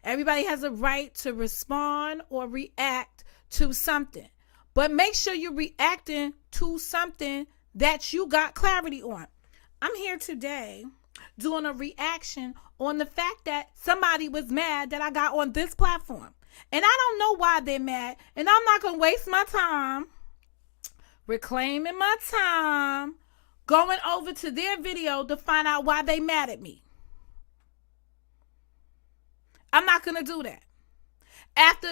Everybody has a right to respond or react to something. But make sure you're reacting to something that you got clarity on. I'm here today doing a reaction on the fact that somebody was mad that I got on this platform. And I don't know why they're mad. And I'm not going to waste my time reclaiming my time going over to their video to find out why they mad at me. I'm not going to do that. After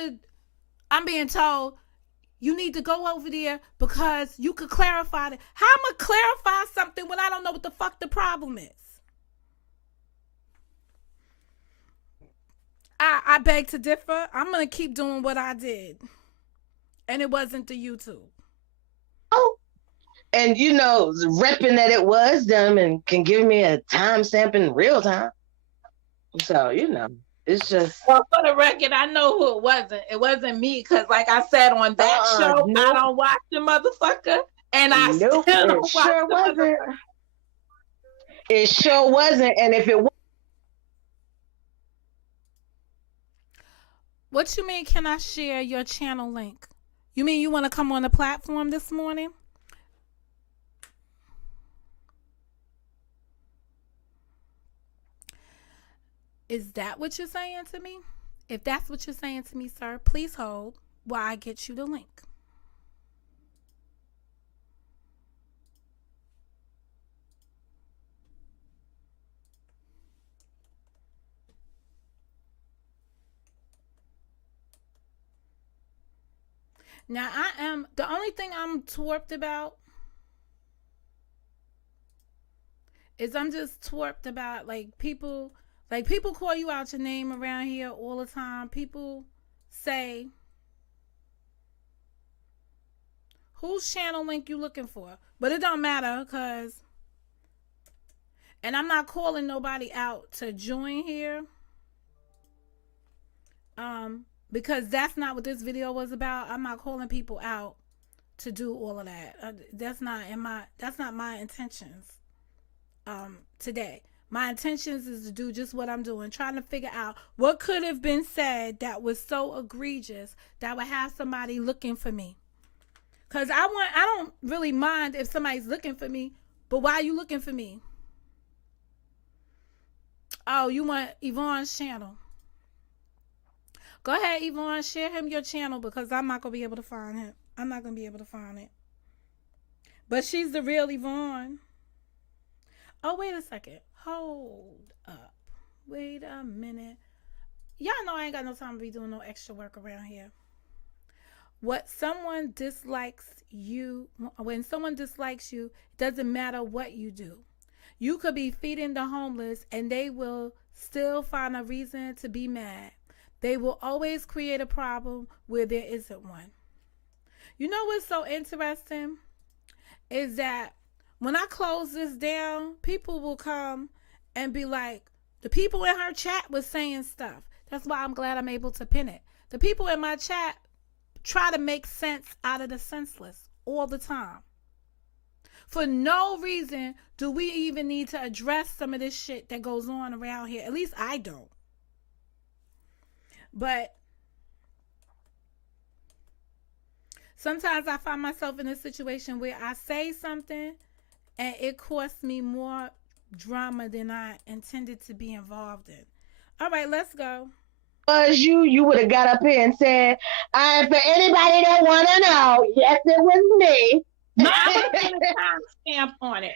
I'm being told, you need to go over there because you could clarify it. How am I going to clarify something when I don't know what the fuck the problem is? I beg to differ. I'm going to keep doing what I did. And it wasn't the YouTube. Oh, and repping that it was them and can give me a timestamp in real time. So, it's just. Well, for the record, I know who it wasn't. It wasn't me because, like I said on that show, nope. I don't watch the motherfucker. And I still don't watch sure the wasn't. motherfucker. It sure wasn't. And if it was. What you mean, can I share your channel link? You mean you want to come on the platform this morning? Is that what you're saying to me? If that's what you're saying to me, sir, please hold while I get you the link. Now, the only thing I'm twerped about is I'm just twerped about, people call you out your name around here all the time. People say, whose channel link you looking for? But it don't matter and I'm not calling nobody out to join here. Because that's not what this video was about. I'm not calling people out to do all of that. That's not my intentions today. My intentions is to do just what I'm doing, trying to figure out what could have been said that was so egregious that would have somebody looking for me. Cause I don't really mind if somebody's looking for me, but why are you looking for me? Oh, you want Yvonne's channel? Go ahead, Yvonne, share him your channel because I'm not going to be able to find him. I'm not going to be able to find it. But she's the real Yvonne. Oh, wait a second. Hold up. Wait a minute. Y'all know I ain't got no time to be doing no extra work around here. When someone dislikes you, it doesn't matter what you do. You could be feeding the homeless and they will still find a reason to be mad. They will always create a problem where there isn't one. You know what's so interesting? Is that when I close this down, people will come and be like, the people in her chat was saying stuff. That's why I'm glad I'm able to pin it. The people in my chat try to make sense out of the senseless all the time. For no reason do we even need to address some of this shit that goes on around here. At least I don't. But sometimes I find myself in a situation where I say something and it costs me more drama than I intended to be involved in. All right, let's go. Was you would have got up here and said, for anybody that want to know, yes, it was me. No, I would have put a timestamp on it.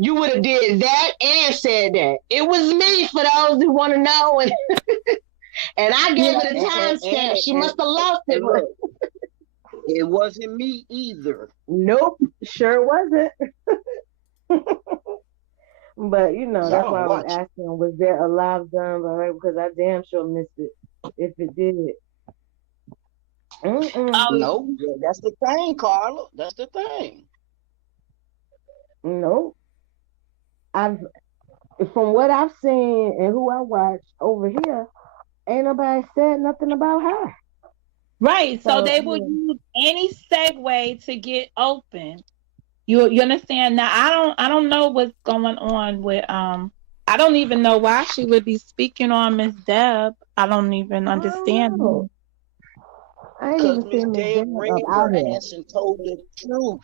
You would have did that and said that. It was me for those who want to know. And I gave it a timestamp. She must have lost it. It wasn't me either. Nope, sure wasn't. But that's why I was asking, was there a live done by her? Because I damn sure missed it if it did. No, that's the thing, Carla. That's the thing. Nope. From what I've seen and who I watched over here, ain't nobody said nothing about her. Right. So they will use any segue to get open. You understand? Now I don't know what's going on with I don't even know why she would be speaking on Miss Deb. I don't even understand. I ain't even seen Miss Deb raised her ass and told the truth.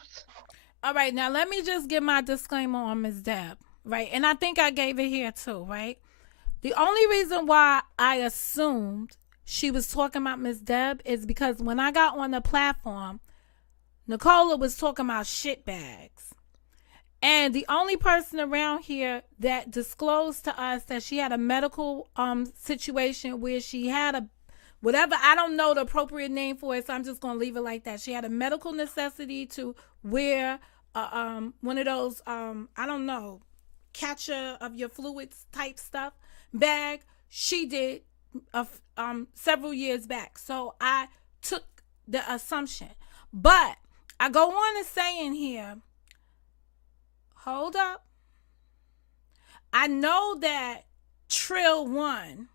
All right, now let me just give my disclaimer on Miss Deb, right? And I think I gave it here too, right? The only reason why I assumed she was talking about Miss Deb is because when I got on the platform, Nicola was talking about shit bags. And the only person around here that disclosed to us that she had a medical situation where she had a whatever, I don't know the appropriate name for it, so I'm just going to leave it like that. She had a medical necessity to wear one of those, I don't know, catcher of your fluids type stuff bag. She did several years back. So I took the assumption. But I go on to say in here, hold up. I know that Trill 1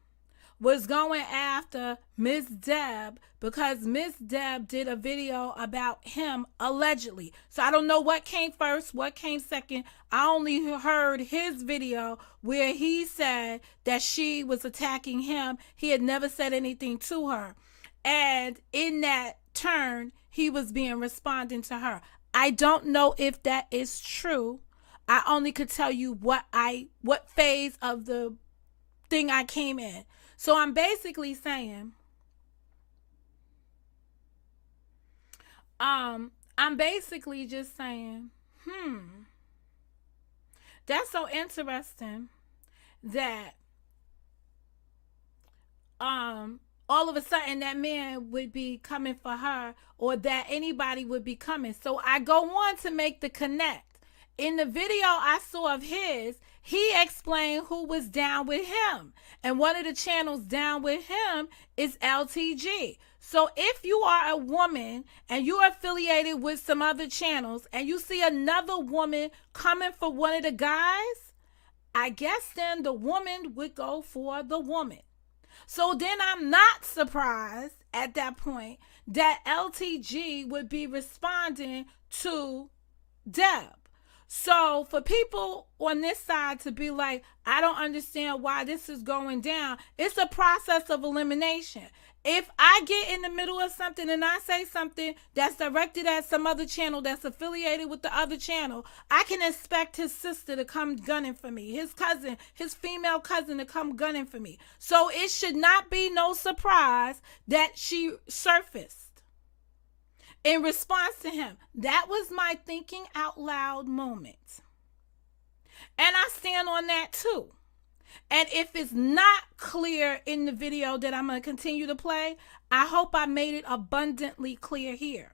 was going after Miss Deb because Miss Deb did a video about him allegedly. So I don't know what came first, what came second. I only heard his video where he said that she was attacking him. He had never said anything to her. And in that turn, he was being responding to her. I don't know if that is true. I only could tell you what phase of the thing I came in. So I'm basically saying, I'm basically just saying, that's so interesting that all of a sudden that man would be coming for her, or that anybody would be coming. So I go on to make the connect. In the video I saw of his, he explained who was down with him. And one of the channels down with him is LTG. So if you are a woman and you're affiliated with some other channels and you see another woman coming for one of the guys, I guess then the woman would go for the woman. So then I'm not surprised at that point that LTG would be responding to Deb. So for people on this side to be like, I don't understand why this is going down, it's a process of elimination. If I get in the middle of something and I say something that's directed at some other channel that's affiliated with the other channel, I can expect his sister to come gunning for me, his cousin, his female cousin to come gunning for me. So it should not be no surprise that she surfaced in response to him. That was my thinking out loud moment. And I stand on that too. And if it's not clear in the video that I'm going to continue to play, I hope I made it abundantly clear here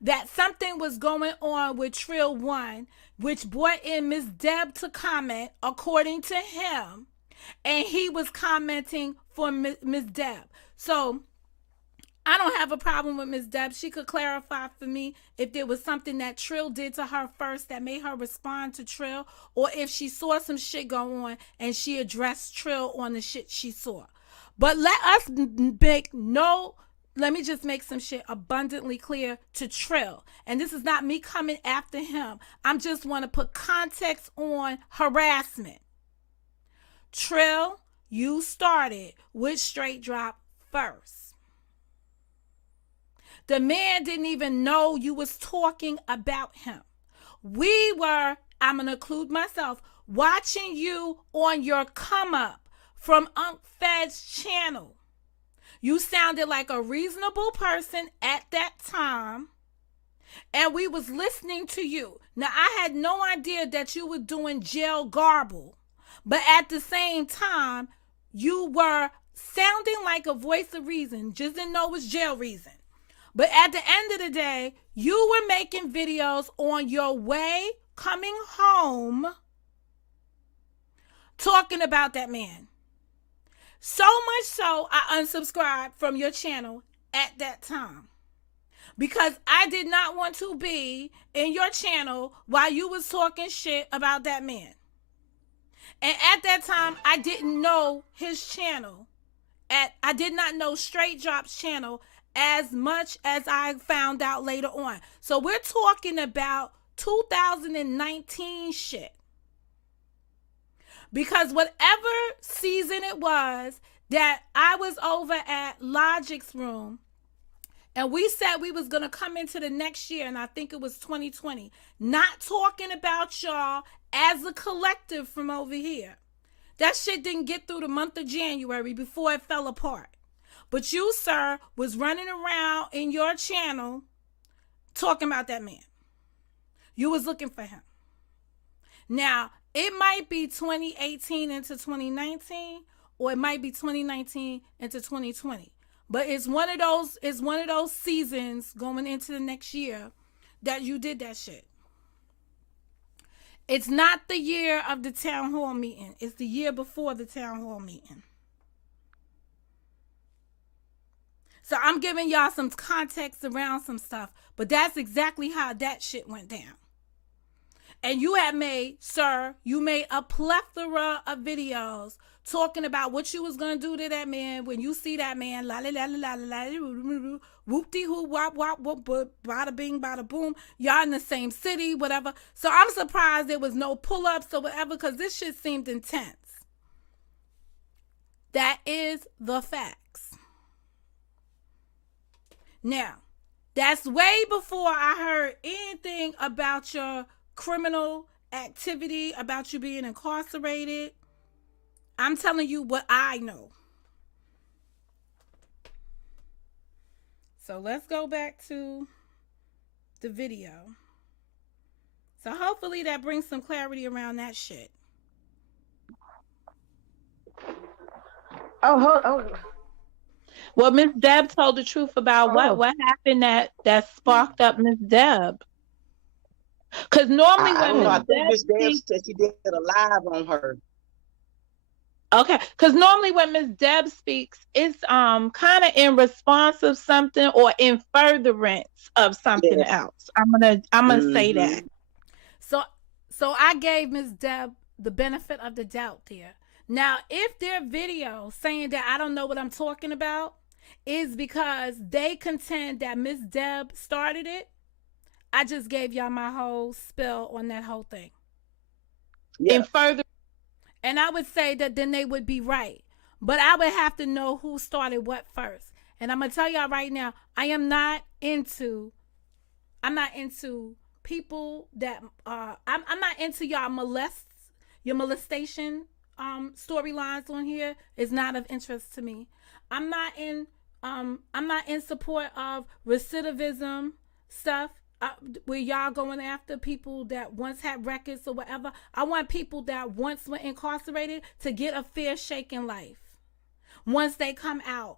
that something was going on with Trill 1, which brought in Miss Deb to comment according to him. And he was commenting for Miss Deb. So I don't have a problem with Miss Deb. She could clarify for me if there was something that Trill did to her first that made her respond to Trill, or if she saw some shit go on and she addressed Trill on the shit she saw. But let me just make some shit abundantly clear to Trill. And this is not me coming after him. I just want to put context on harassment. Trill, you started with Straight Drop first. The man didn't even know you was talking about him. We were, I'm going to include myself, watching you on your come up from Unc Fed's channel. You sounded like a reasonable person at that time. And we was listening to you. Now, I had no idea that you were doing jail garble. But at the same time, you were sounding like a voice of reason. Just didn't know it was jail reason. But at the end of the day, you were making videos on your way coming home talking about that man. So much so, I unsubscribed from your channel at that time. Because I did not want to be in your channel while you was talking shit about that man. And at that time, I didn't know his channel. I did not know Straight Drop's channel as much as I found out later on. So we're talking about 2019 shit. Because whatever season it was that I was over at Logic's room, and we said we was going to come into the next year, and I think it was 2020, not talking about y'all as a collective from over here. That shit didn't get through the month of January before it fell apart. But you, sir, was running around in your channel talking about that man. You was looking for him. Now, it might be 2018 into 2019, or it might be 2019 into 2020. But it's one of those seasons going into the next year that you did that shit. It's not the year of the town hall meeting. It's the year before the town hall meeting. So I'm giving y'all some context around some stuff, but that's exactly how that shit went down. And you had made, sir, you made a plethora of videos talking about what you was going to do to that man when you see that man, la la la la la la, whoop-de-hoo, wop, wop, whoop, bada bing, bada boom. Y'all in the same city, whatever. So I'm surprised there was no pull-ups or whatever, because this shit seemed intense. That is the facts. Now, that's way before I heard anything about your criminal activity, about you being incarcerated. I'm telling you what I know. So let's go back to the video. So hopefully that brings some clarity around that shit. Oh. Well, Miss Deb told the truth about what happened that sparked up Miss Deb. Because normally I think Miss Deb said she did a live on her. Okay, because normally when Miss Deb speaks, it's kind of in response of something or in furtherance of something else. I'm gonna say that. So I gave Miss Deb the benefit of the doubt there. Now, if their video saying that I don't know what I'm talking about is because they contend that Miss Deb started it, I just gave y'all my whole spill on that whole thing. Yeah. In further. And I would say that then they would be right. But I would have to know who started what first. And I'm going to tell y'all right now, I'm not into people that, I'm not into your molestation storylines on here. Is not of interest to me. I'm not in support of recidivism stuff. Where y'all going after people that once had records or whatever. I want people that once were incarcerated to get a fair shake in life once they come out.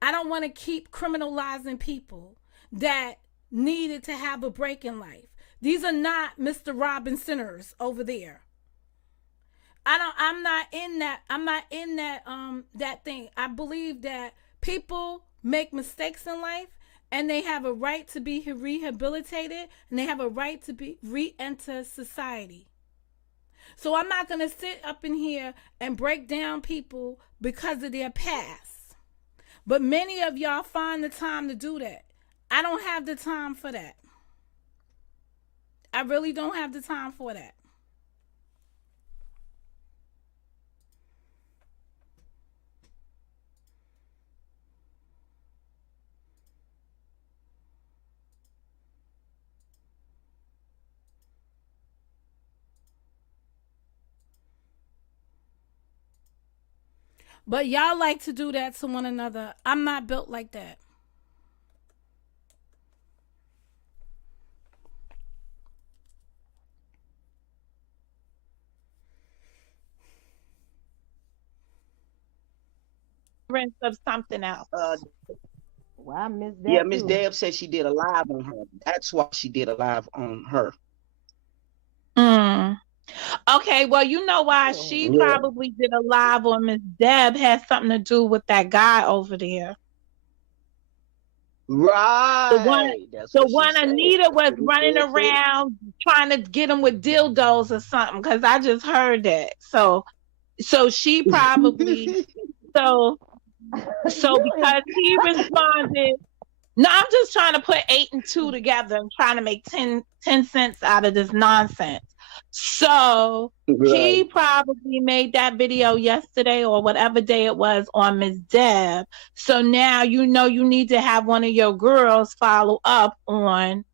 I don't want to keep criminalizing people that needed to have a break in life. These are not Mr. Robinsoners over there. I'm not in that thing. I believe that people make mistakes in life, and they have a right to be rehabilitated, and they have a right to be re-enter society. So I'm not going to sit up in here and break down people because of their past. But many of y'all find the time to do that. I don't have the time for that. I really don't have the time for that. But y'all like to do that to one another. I'm not built like that. Of something else. Well, I missed Yeah, that Miss too. Deb said she did a live on her. That's why she did a live on her. Mm. Okay, well, you know why Oh. she Yeah. probably did a live on Miss Deb has something to do with that guy over there. The one Right. That's the what she one said. Anita That's was what he running said too. around trying to get him with dildos or something, because I just heard that. So she probably so so You is because he responded. No, I'm just trying to put 8 and 2 together and trying to make 10 cents out of this nonsense. So Right. he probably made that video yesterday or whatever day it was on Miss Deb. So now you know you need to have one of your girls follow up on,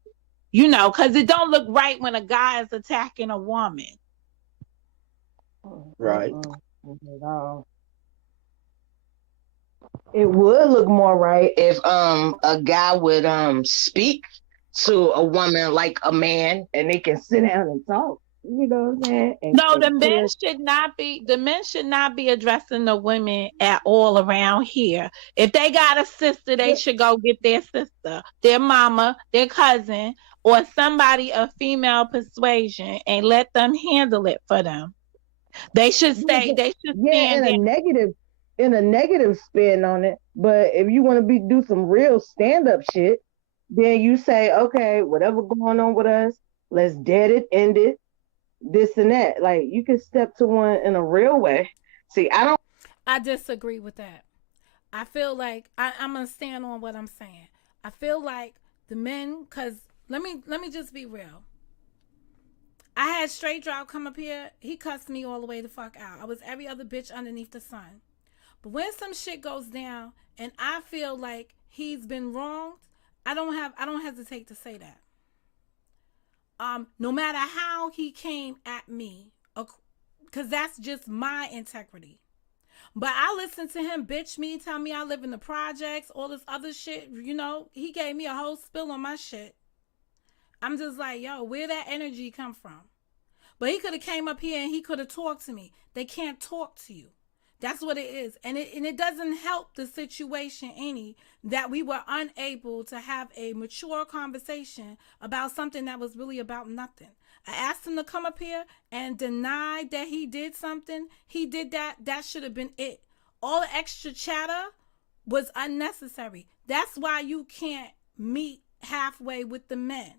because it don't look right when a guy is attacking a woman. Right. It would look more right if a guy would speak to a woman like a man and they can sit down and talk. You know what I'm saying? No, And clear. the men should not be addressing the women at all around here. If they got a sister, they should go get their sister, their mama, their cousin, or somebody of female persuasion and let them handle it for them. They should Yeah, stand there. in a negative spin on it. But if you want to do some real stand up shit, then you say, okay, whatever going on with us, let's dead it, end it, this and that. Like you can step to one in a real way. See, I disagree with that. I feel like I'm gonna stand on what I'm saying. I feel like the men, cause let me just be real. I had Straight Drop come up here. He cussed me all the way the fuck out. I was every other bitch underneath the sun. But when some shit goes down and I feel like he's been wronged, I don't hesitate to say that. No matter how he came at me, because that's just my integrity. But I listened to him bitch me, tell me I live in the projects, all this other shit. He gave me a whole spill on my shit. I'm just like, yo, where that energy come from? But he could have came up here and he could have talked to me. They can't talk to you. That's what it is. And it doesn't help the situation any that we were unable to have a mature conversation about something that was really about nothing. I asked him to come up here and denied that he did something. He did that. That should have been it. All the extra chatter was unnecessary. That's why you can't meet halfway with the men,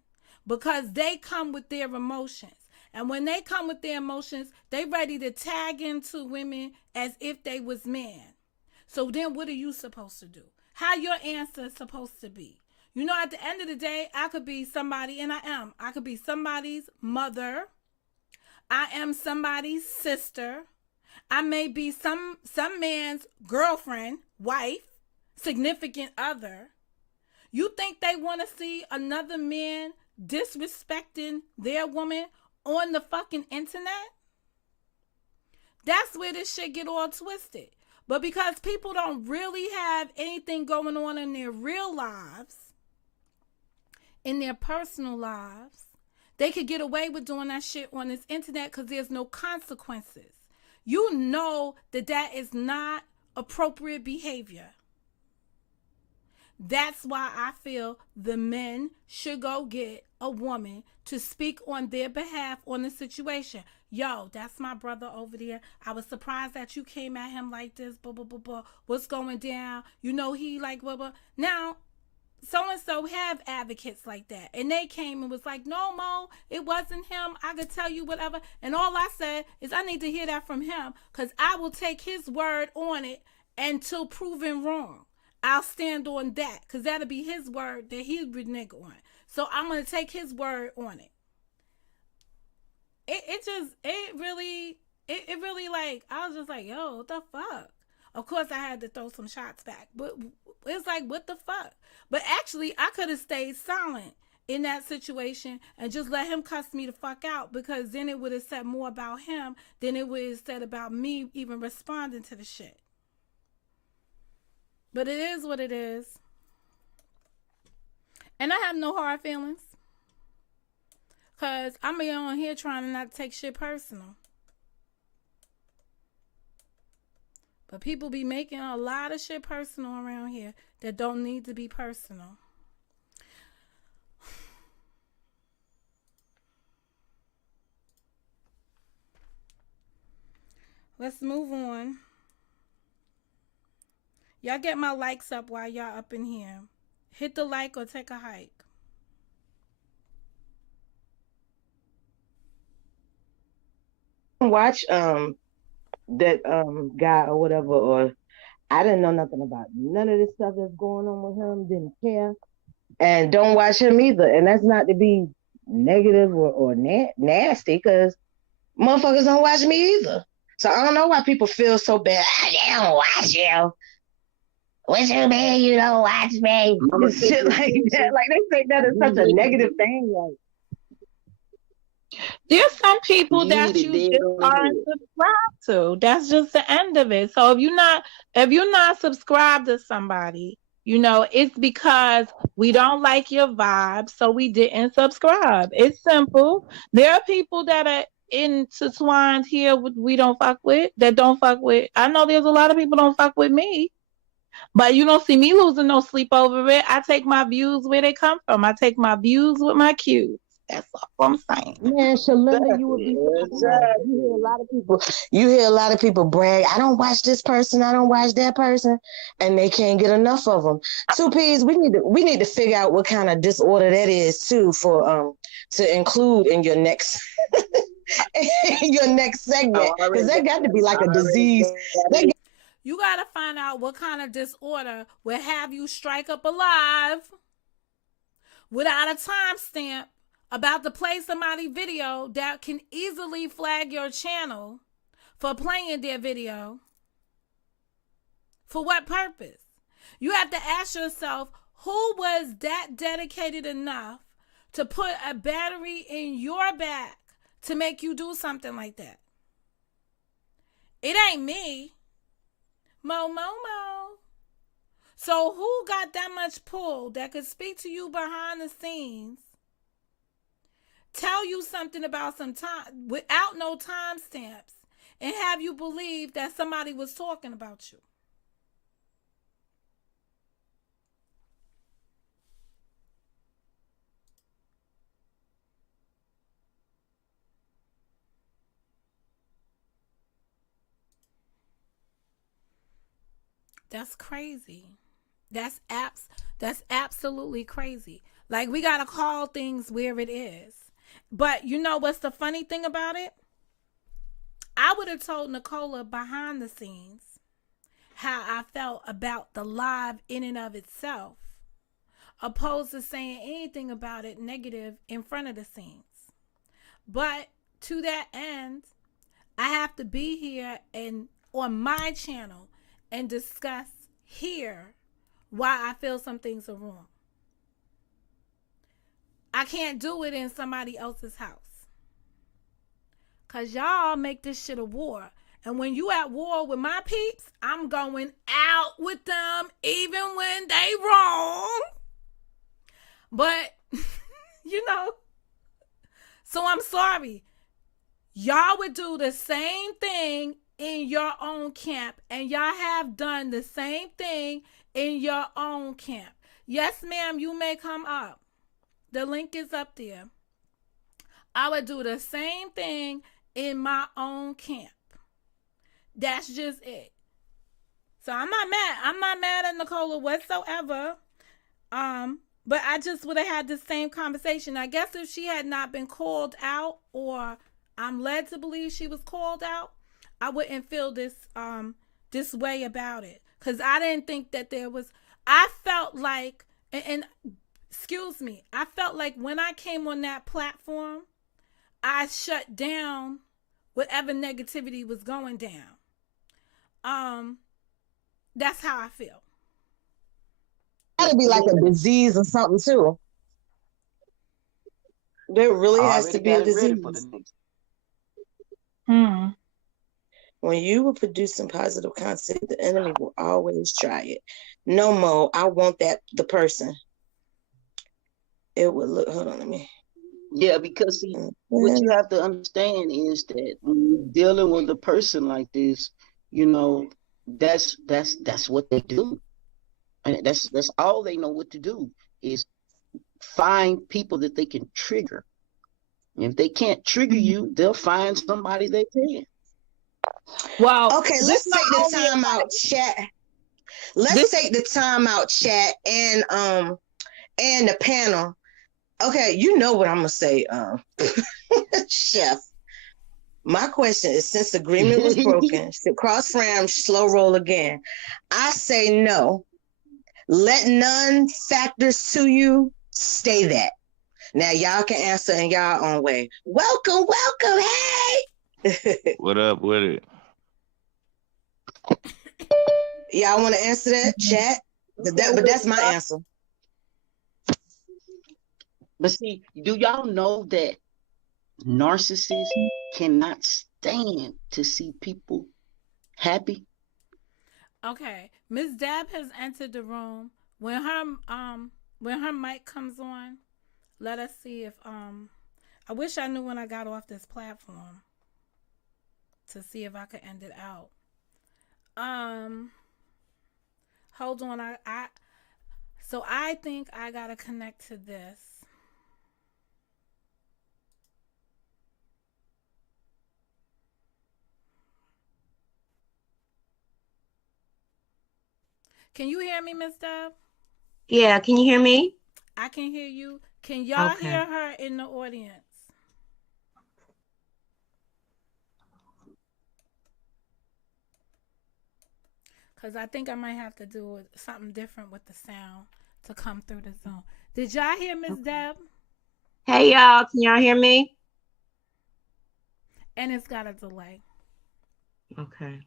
because they come with their emotions. And when they come with their emotions, they ready to tag into women as if they was man. So then what are you supposed to do? How your answer supposed to be? At the end of the day, I could be somebody, and I am. I could be somebody's mother. I am somebody's sister. I may be some man's girlfriend, wife, significant other. You think they want to see another man disrespecting their woman on the fucking internet? That's where this shit get all twisted. But because people don't really have anything going on in their real lives, in their personal lives, they could get away with doing that shit on this internet because there's no consequences. You know that is not appropriate behavior. That's why I feel the men should go get a woman to speak on their behalf on the situation. Yo, that's my brother over there. I was surprised that you came at him like this. Blah, blah, blah, blah. What's going down? He like, blah, blah. Now, so-and-so have advocates like that. And they came and was like, no, Mo, it wasn't him. I could tell you whatever. And all I said is I need to hear that from him, because I will take his word on it until proven wrong. I'll stand on that, because that'll be his word that he would nigga on. So I'm going to take his word on it. It really, like, I was just like, yo, what the fuck? Of course, I had to throw some shots back, but it's like, what the fuck? But actually, I could have stayed silent in that situation and just let him cuss me the fuck out, because then it would have said more about him than it would have said about me even responding to the shit. But it is what it is. And I have no hard feelings, because I'm on here trying to not take shit personal. But people be making a lot of shit personal around here that don't need to be personal. Let's move on. Y'all get my likes up while y'all up in here. Hit the like or take a hike. Watch that guy or whatever, or I didn't know nothing about none of this stuff that's going on with him, didn't care. And don't watch him either. And that's not to be negative or nasty, because motherfuckers don't watch me either. So I don't know why people feel so bad. I don't watch you. What you mean you don't watch me? Shit like that. Like they think that is such a negative thing. Like, there's some people that you just aren't subscribed to. That's just the end of it. So if you're not subscribed to somebody, you know, it's because we don't like your vibe, so we didn't subscribe. It's simple. There are people that are intertwined here we don't fuck with, that don't fuck with. I know there's a lot of people don't fuck with me. But you don't see me losing no sleep over it. I take my views where they come from. I take my views with my cues. That's all I'm saying. Man, Shalinda, you would be surprised. You hear a lot of people brag, I don't watch this person, I don't watch that person, and they can't get enough of them. 2Ps, we need to figure out what kind of disorder that is too, for to include in your next your next segment, because that got to be like a disease. You got to find out what kind of disorder will have you strike up a live without a timestamp about to play somebody's video that can easily flag your channel for playing their video. For what purpose? You have to ask yourself, who was that dedicated enough to put a battery in your back to make you do something like that? It ain't me. Mo. So who got that much pull that could speak to you behind the scenes, tell you something about some time without no timestamps, and have you believe that somebody was talking about you? That's crazy. That's absolutely crazy. Like, we got to call things where it is. But you know what's the funny thing about it? I would have told Nicola behind the scenes how I felt about the live in and of itself, opposed to saying anything about it negative in front of the scenes. But to that end, I have to be here and on my channel and discuss here why I feel some things are wrong. I can't do it in somebody else's house, because y'all make this shit a war. And when you at war with my peeps, I'm going out with them even when they wrong. But, you know, so I'm sorry. Y'all would do the same thing in your own camp, and y'all have done the same thing in your own camp. Yes, ma'am, you may come up. The link is up there. I would do the same thing in my own camp. That's just it. So I'm not mad. I'm not mad at Nicola whatsoever. But I just would have had the same conversation. I guess if she had not been called out, or I'm led to believe she was called out, I wouldn't feel this way about it. Because I didn't think that there was, I felt like, and excuse me, I felt like when I came on that platform, I shut down whatever negativity was going down. That's how I feel. Gotta be like a disease or something too. There really has to be a disease. When you were producing positive content, the enemy will always try it. No more. I want the person. It would look. Hold on, let me. Yeah, because see, what you have to understand is that when you're dealing with a person like this, you know, that's what they do. And that's all they know what to do is find people that they can trigger. And if they can't trigger you, they'll find somebody they can. Well, Okay, let's take the time out, chat. Let's take the time out, chat, and the panel. Okay, you know what I'm gonna say, Chef. My question is, since agreement was broken, should cross frame slow roll again? I say no. Let none factors to you. Stay that. Now y'all can answer in y'all own way. Welcome, hey. What up with it? Y'all want to answer that, chat? But that's my answer. But see, do y'all know that narcissists cannot stand to see people happy? Okay, Miss Dab has entered the room. When her mic comes on, let us see if I wish I knew when I got off this platform to see if I could end it out. Hold on, so I think I gotta connect to this. Can you hear me, Miss Dub? Yeah, can you hear me? I can hear you. Can y'all hear her in the audience? Because I think I might have to do something different with the sound to come through the Zoom. Did y'all hear Miss Deb? Hey, y'all. Can y'all hear me? And it's got a delay. Okay.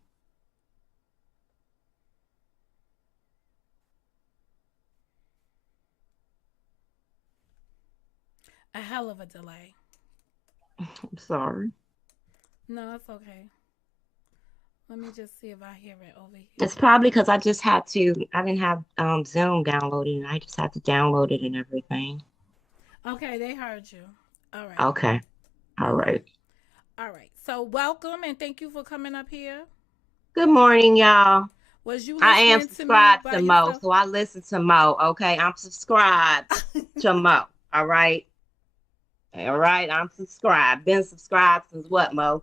A hell of a delay. I'm sorry. No, it's okay. Let me just see if I hear it over here. It's probably because I didn't have Zoom downloaded, and I just had to download it and everything. Okay, they heard you. All right. Okay. All right. All right. So welcome and thank you for coming up here. Good morning, y'all. Was you I am listening subscribed to to me Mo, yourself? so I listen to Mo. Okay, I'm subscribed to Mo. All right. All right, I'm subscribed. Been subscribed since what, Mo?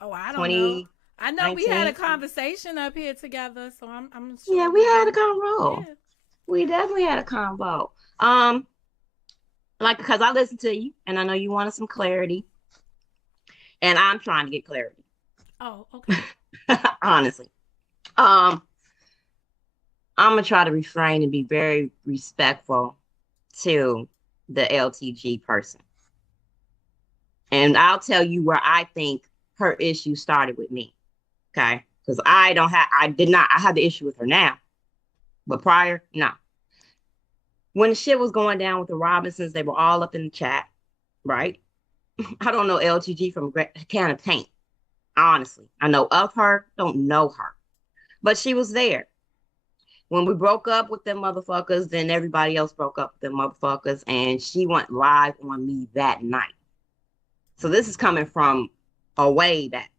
Oh, I don't know. I know 19? we had a conversation up here together, so I'm sure. Yeah, we had a convo. Yeah. We definitely had a convo. Like, because I listened to you, and I know you wanted some clarity, and I'm trying to get clarity. Oh, okay. Honestly, I'm gonna try to refrain and be very respectful to the LTG person, and I'll tell you where I think her issue started with me. Okay, because I have the issue with her now, but prior, no. When the shit was going down with the Robinsons, they were all up in the chat, right? I don't know LTG from a can of paint. Honestly, I know of her, don't know her, but she was there. When we broke up with them motherfuckers, then everybody else broke up with them motherfuckers, and she went live on me that night. So this is coming from a way back.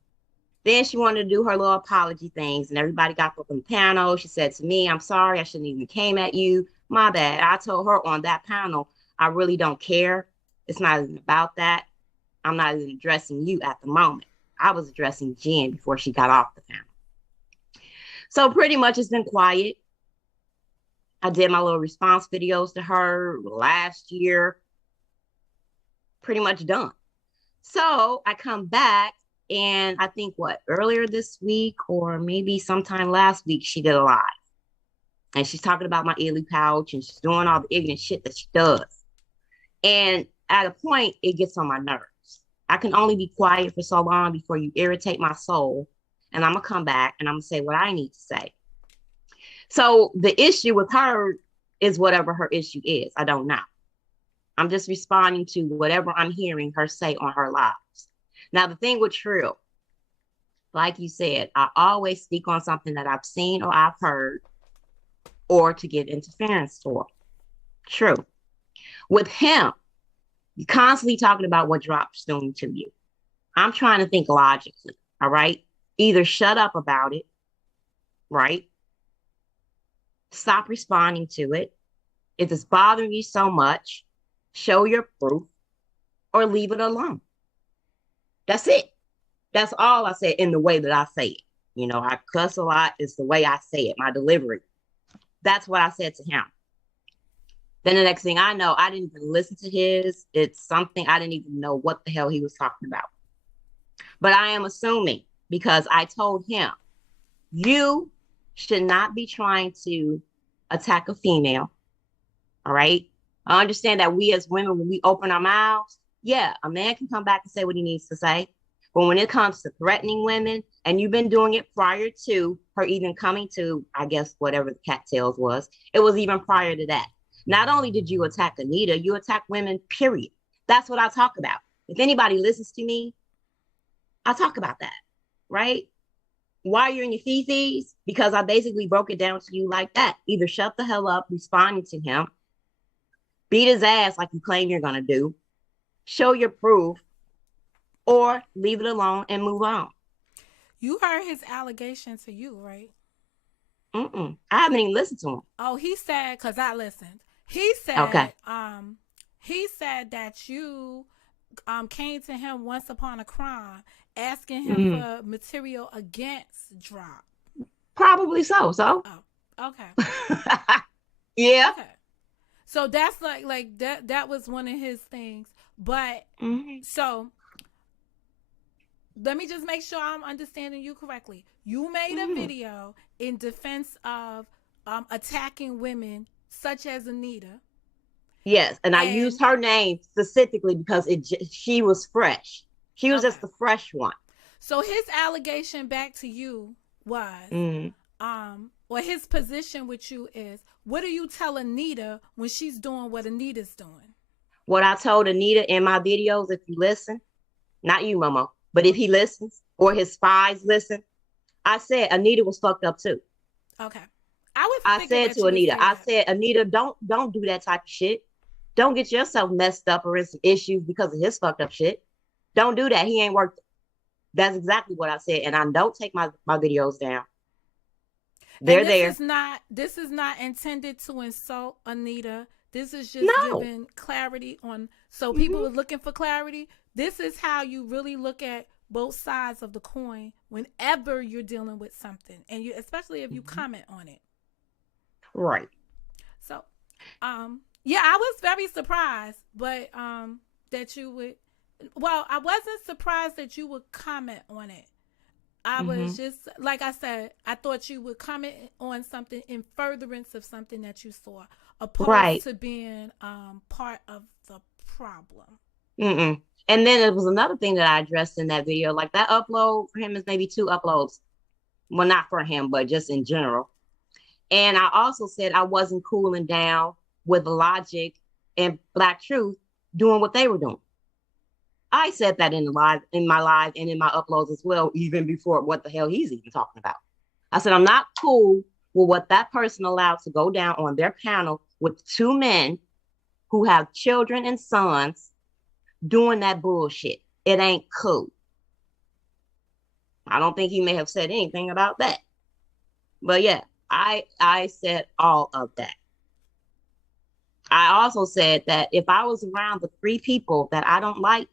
Then she wanted to do her little apology things, and everybody got up on the panel. She said to me, I'm sorry, I shouldn't even came at you. My bad. I told her on that panel, I really don't care. It's not even about that. I'm not even addressing you at the moment. I was addressing Jen before she got off the panel. So pretty much it's been quiet. I did my little response videos to her last year. Pretty much done. So I come back, and I think earlier this week or maybe sometime last week, she did a live. And she's talking about my illy pouch, and she's doing all the ignorant shit that she does. And at a point, it gets on my nerves. I can only be quiet for so long before you irritate my soul. And I'm going to come back and I'm going to say what I need to say. So the issue with her is whatever her issue is. I don't know. I'm just responding to whatever I'm hearing her say on her lives. Now, the thing with Trill, like you said, I always speak on something that I've seen or I've heard, or to give interference for. True. With him, you're constantly talking about what drops doing to you. I'm trying to think logically, all right? Either shut up about it right? Stop responding to it. If it's bothering you so much, show your proof or leave it alone. That's it. That's all I said in the way that I say it. You know, I cuss a lot. It's the way I say it, my delivery. That's what I said to him. Then the next thing I know, I didn't even listen to his. It's something I didn't even know what the hell he was talking about. But I am assuming because I told him, you should not be trying to attack a female. All right. I understand that we as women, when we open our mouths, yeah, a man can come back and say what he needs to say. But when it comes to threatening women, and you've been doing it prior to her even coming to, I guess, whatever the cattails was, it was even prior to that. Not only did you attack Anita, you attack women, period. That's what I talk about. If anybody listens to me, I talk about that, right? Why you're in your fee-fees? Because I basically broke it down to you like that. Either shut the hell up, responding to him, beat his ass like you claim you're going to do, show your proof, or leave it alone and move on. You heard his allegation to you, right? I haven't even listened to him. Oh, he said, because I listened. He said, okay. He said that you came to him once upon a crime, asking him for material against Drop. Probably so. Oh, okay. Yeah. Okay. So that's like that was one of his things. But so let me just make sure I'm understanding you correctly. You made a video in defense of attacking women such as Anita. Yes, and I used her name specifically because she was fresh. She was just the fresh one. So his allegation back to you was, or his position with you is, what do you tell Anita when she's doing what Anita's doing? What I told Anita in my videos, if you listen, not you, Momo, but if he listens or his spies listen, I said Anita was fucked up too. Okay. I said to Anita, I said, Anita, don't do that type of shit. Don't get yourself messed up or in some issues because of his fucked up shit. Don't do that. He ain't worth it. That's exactly what I said. And I don't take my videos down. They're there. This is not intended to insult Anita. This is just giving clarity on, so people are looking for clarity. This is how you really look at both sides of the coin whenever you're dealing with something, and you, especially if you comment on it. Right. So, yeah, I was very surprised, but that you would. Well, I wasn't surprised that you would comment on it. I was just, like I said, I thought you would comment on something in furtherance of something that you saw, opposed to being part of the problem. And then it was another thing that I addressed in that video. Like that upload for him is maybe 2 uploads. Well, not for him, but just in general. And I also said I wasn't cooling down with Logic and Black Truth doing what they were doing. I said that in my live and in my uploads as well, even before what the hell he's even talking about. I said, I'm not cool with what that person allowed to go down on their panel with 2 men who have children and sons doing that bullshit. It ain't cool. I don't think he may have said anything about that. But yeah, I said all of that. I also said that if I was around the 3 people that I don't like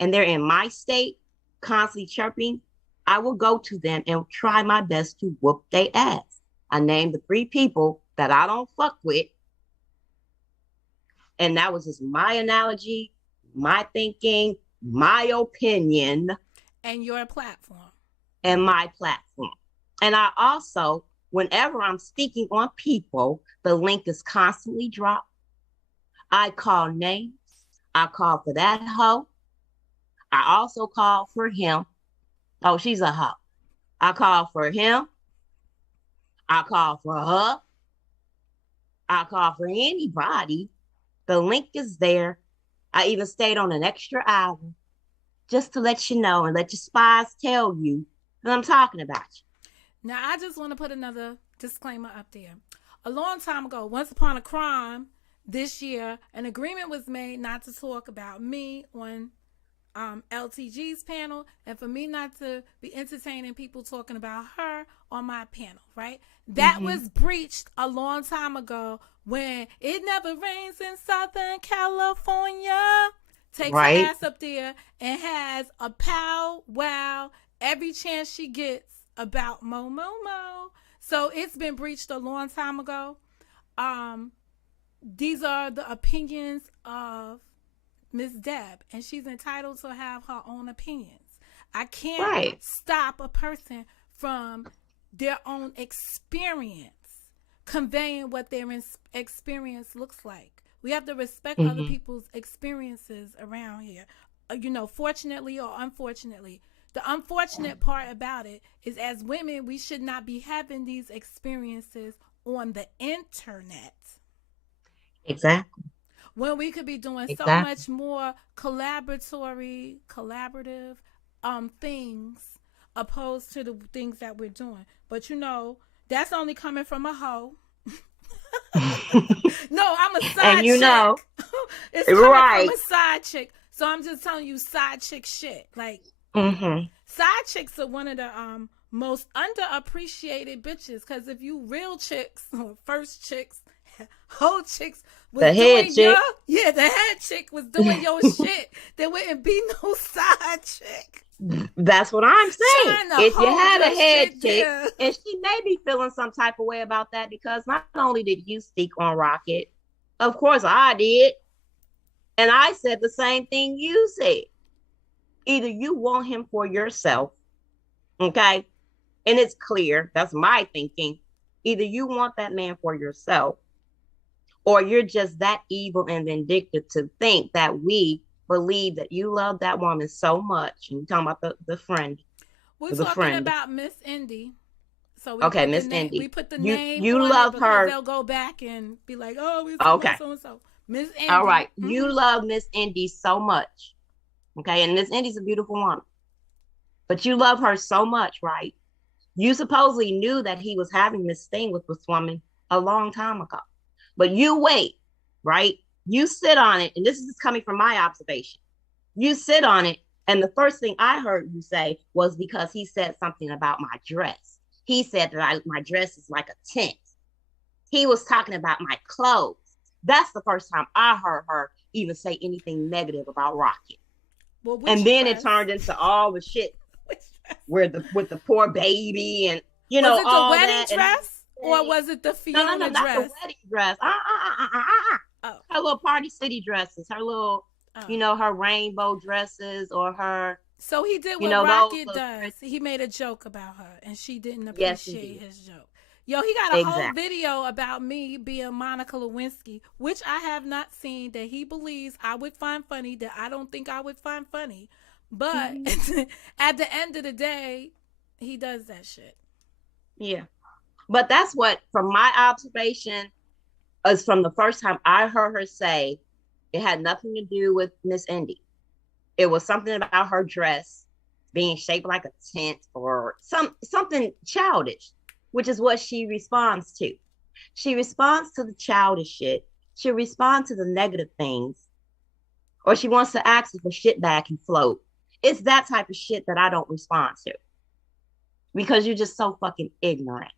and they're in my state constantly chirping, I will go to them and try my best to whoop their ass. I named the 3 people that I don't fuck with. And that was just my analogy, my thinking, my opinion. And your platform. And my platform. And I also, whenever I'm speaking on people, the link is constantly dropped. I call names. I call for that hoe. I also call for him. Oh, she's a hoe. I call for him. I call for her. I call for anybody. The link is there. I even stayed on an extra hour just to let you know and let your spies tell you that I'm talking about you. Now, I just want to put another disclaimer up there. A long time ago, once upon a crime, this year, an agreement was made not to talk about me on LTG's panel, and for me not to be entertaining people talking about her on my panel, right? That was breached a long time ago when it never rains in Southern California. Takes her ass up there and has a pow wow every chance she gets about Mo. So it's been breached a long time ago. These are the opinions of Miss Deb, and she's entitled to have her own opinions. I can't stop a person from their own experience conveying what their experience looks like. We have to respect other people's experiences around here. Fortunately or unfortunately. The unfortunate part about it is, as women, we should not be having these experiences on the internet. Exactly. When we could be doing so much more collaborative things opposed to the things that we're doing. But that's only coming from a hoe. No, I'm a side chick. It's coming from a side chick. So I'm just telling you side chick shit. Like, side chicks are one of the most underappreciated bitches. Because if you real chicks, first chicks, whole chicks was the doing the head chick was doing your shit, there wouldn't be no side chick. That's what I'm saying. If you had a head chick, and she may be feeling some type of way about that, because not only did you speak on Rocket, of course I did, and I said the same thing you said. Either you want him for yourself, okay, and it's clear, that's my thinking. Either you want that man for yourself, or you're just that evil and vindictive to think that we believe that you love that woman so much. And you're talking about the friend. We're talking about Miss Indy. So Miss Indy. We put the name you on love it her. They'll go back and be like, oh, we talking about so-and-so. Miss Indy. All right. You love Miss Indy so much. Okay. And Miss Indy's a beautiful woman. But you love her so much, right? You supposedly knew that he was having this thing with this woman a long time ago. But you wait, right? You sit on it, and this is coming from my observation. You sit on it, and the first thing I heard you say was because he said something about my dress. He said that my dress is like a tent. He was talking about my clothes. That's the first time I heard her even say anything negative about Rocket. Well, and then it turned into all the shit with the poor baby and was it the all wedding that dress or was it the Fiona dress? Not the wedding dress. Her little Party City dresses, her little, her rainbow dresses, or her. So he did what Rocket does. He made a joke about her, and she didn't appreciate his joke. Yo, he got a whole video about me being Monica Lewinsky, which I have not seen, that he believes I would find funny, that I don't think I would find funny. But at the end of the day, he does that shit. Yeah. But that's what, from my observation, is from the first time I heard her say, it had nothing to do with Miss Indy. It was something about her dress being shaped like a tent or something childish, which is what she responds to. She responds to the childish shit. She responds to the negative things, or she wants to ask if her shit bag can float. It's that type of shit that I don't respond to, because you're just so fucking ignorant.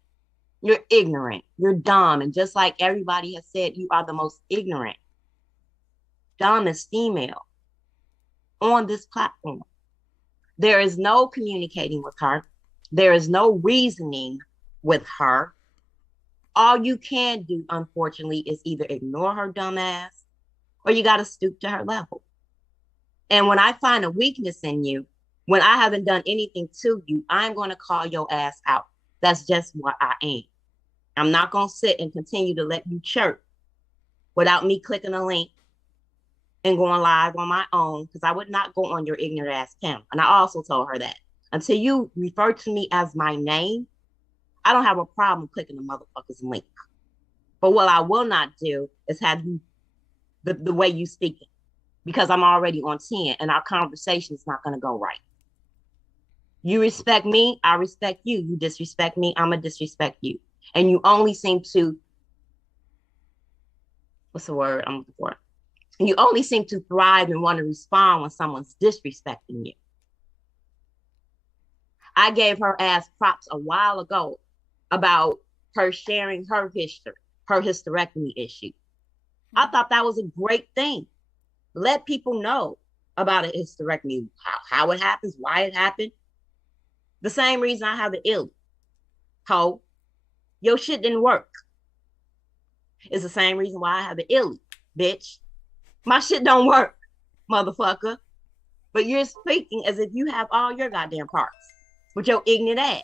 You're ignorant. You're dumb. And just like everybody has said, you are the most ignorant, dumbest female on this platform. There is no communicating with her. There is no reasoning with her. All you can do, unfortunately, is either ignore her dumb ass, or you got to stoop to her level. And when I find a weakness in you, when I haven't done anything to you, I'm going to call your ass out. That's just what I am. I'm not going to sit and continue to let you chirp without me clicking a link and going live on my own, because I would not go on your ignorant ass panel. And I also told her that until you refer to me as my name, I don't have a problem clicking the motherfucker's link. But what I will not do is have you the way you speaking, because I'm already on 10 and our conversation is not going to go right. You respect me, I respect you. You disrespect me, I'm going to disrespect you. And you only seem to, what's the word I'm looking for? You only seem to thrive and want to respond when someone's disrespecting you. I gave her ass props a while ago about her sharing her history, her hysterectomy issue. I thought that was a great thing. Let people know about a hysterectomy, how it happens, why it happened. The same reason I have the ill. Ho, your shit didn't work. It's the same reason why I have the ill, bitch. My shit don't work, motherfucker. But you're speaking as if you have all your goddamn parts with your ignorant ass.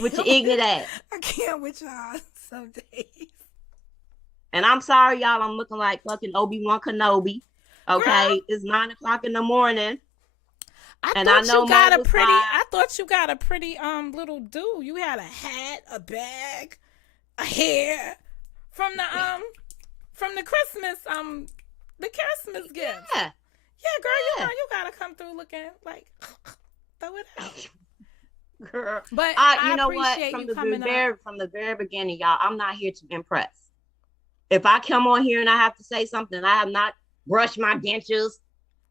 With your ignorant ass. I can't with y'all some days. And I'm sorry, y'all. I'm looking like fucking Obi-Wan Kenobi. Okay, girl, it's 9 o'clock in the morning. I thought you got a pretty little do. You had a hat, a bag, a hair from the Christmas gift. Yeah, girl, you know you gotta come through looking like throw it out. Girl, but I know what? From the very beginning, y'all, I'm not here to impress. If I come on here and I have to say something, I have not brushed my dentures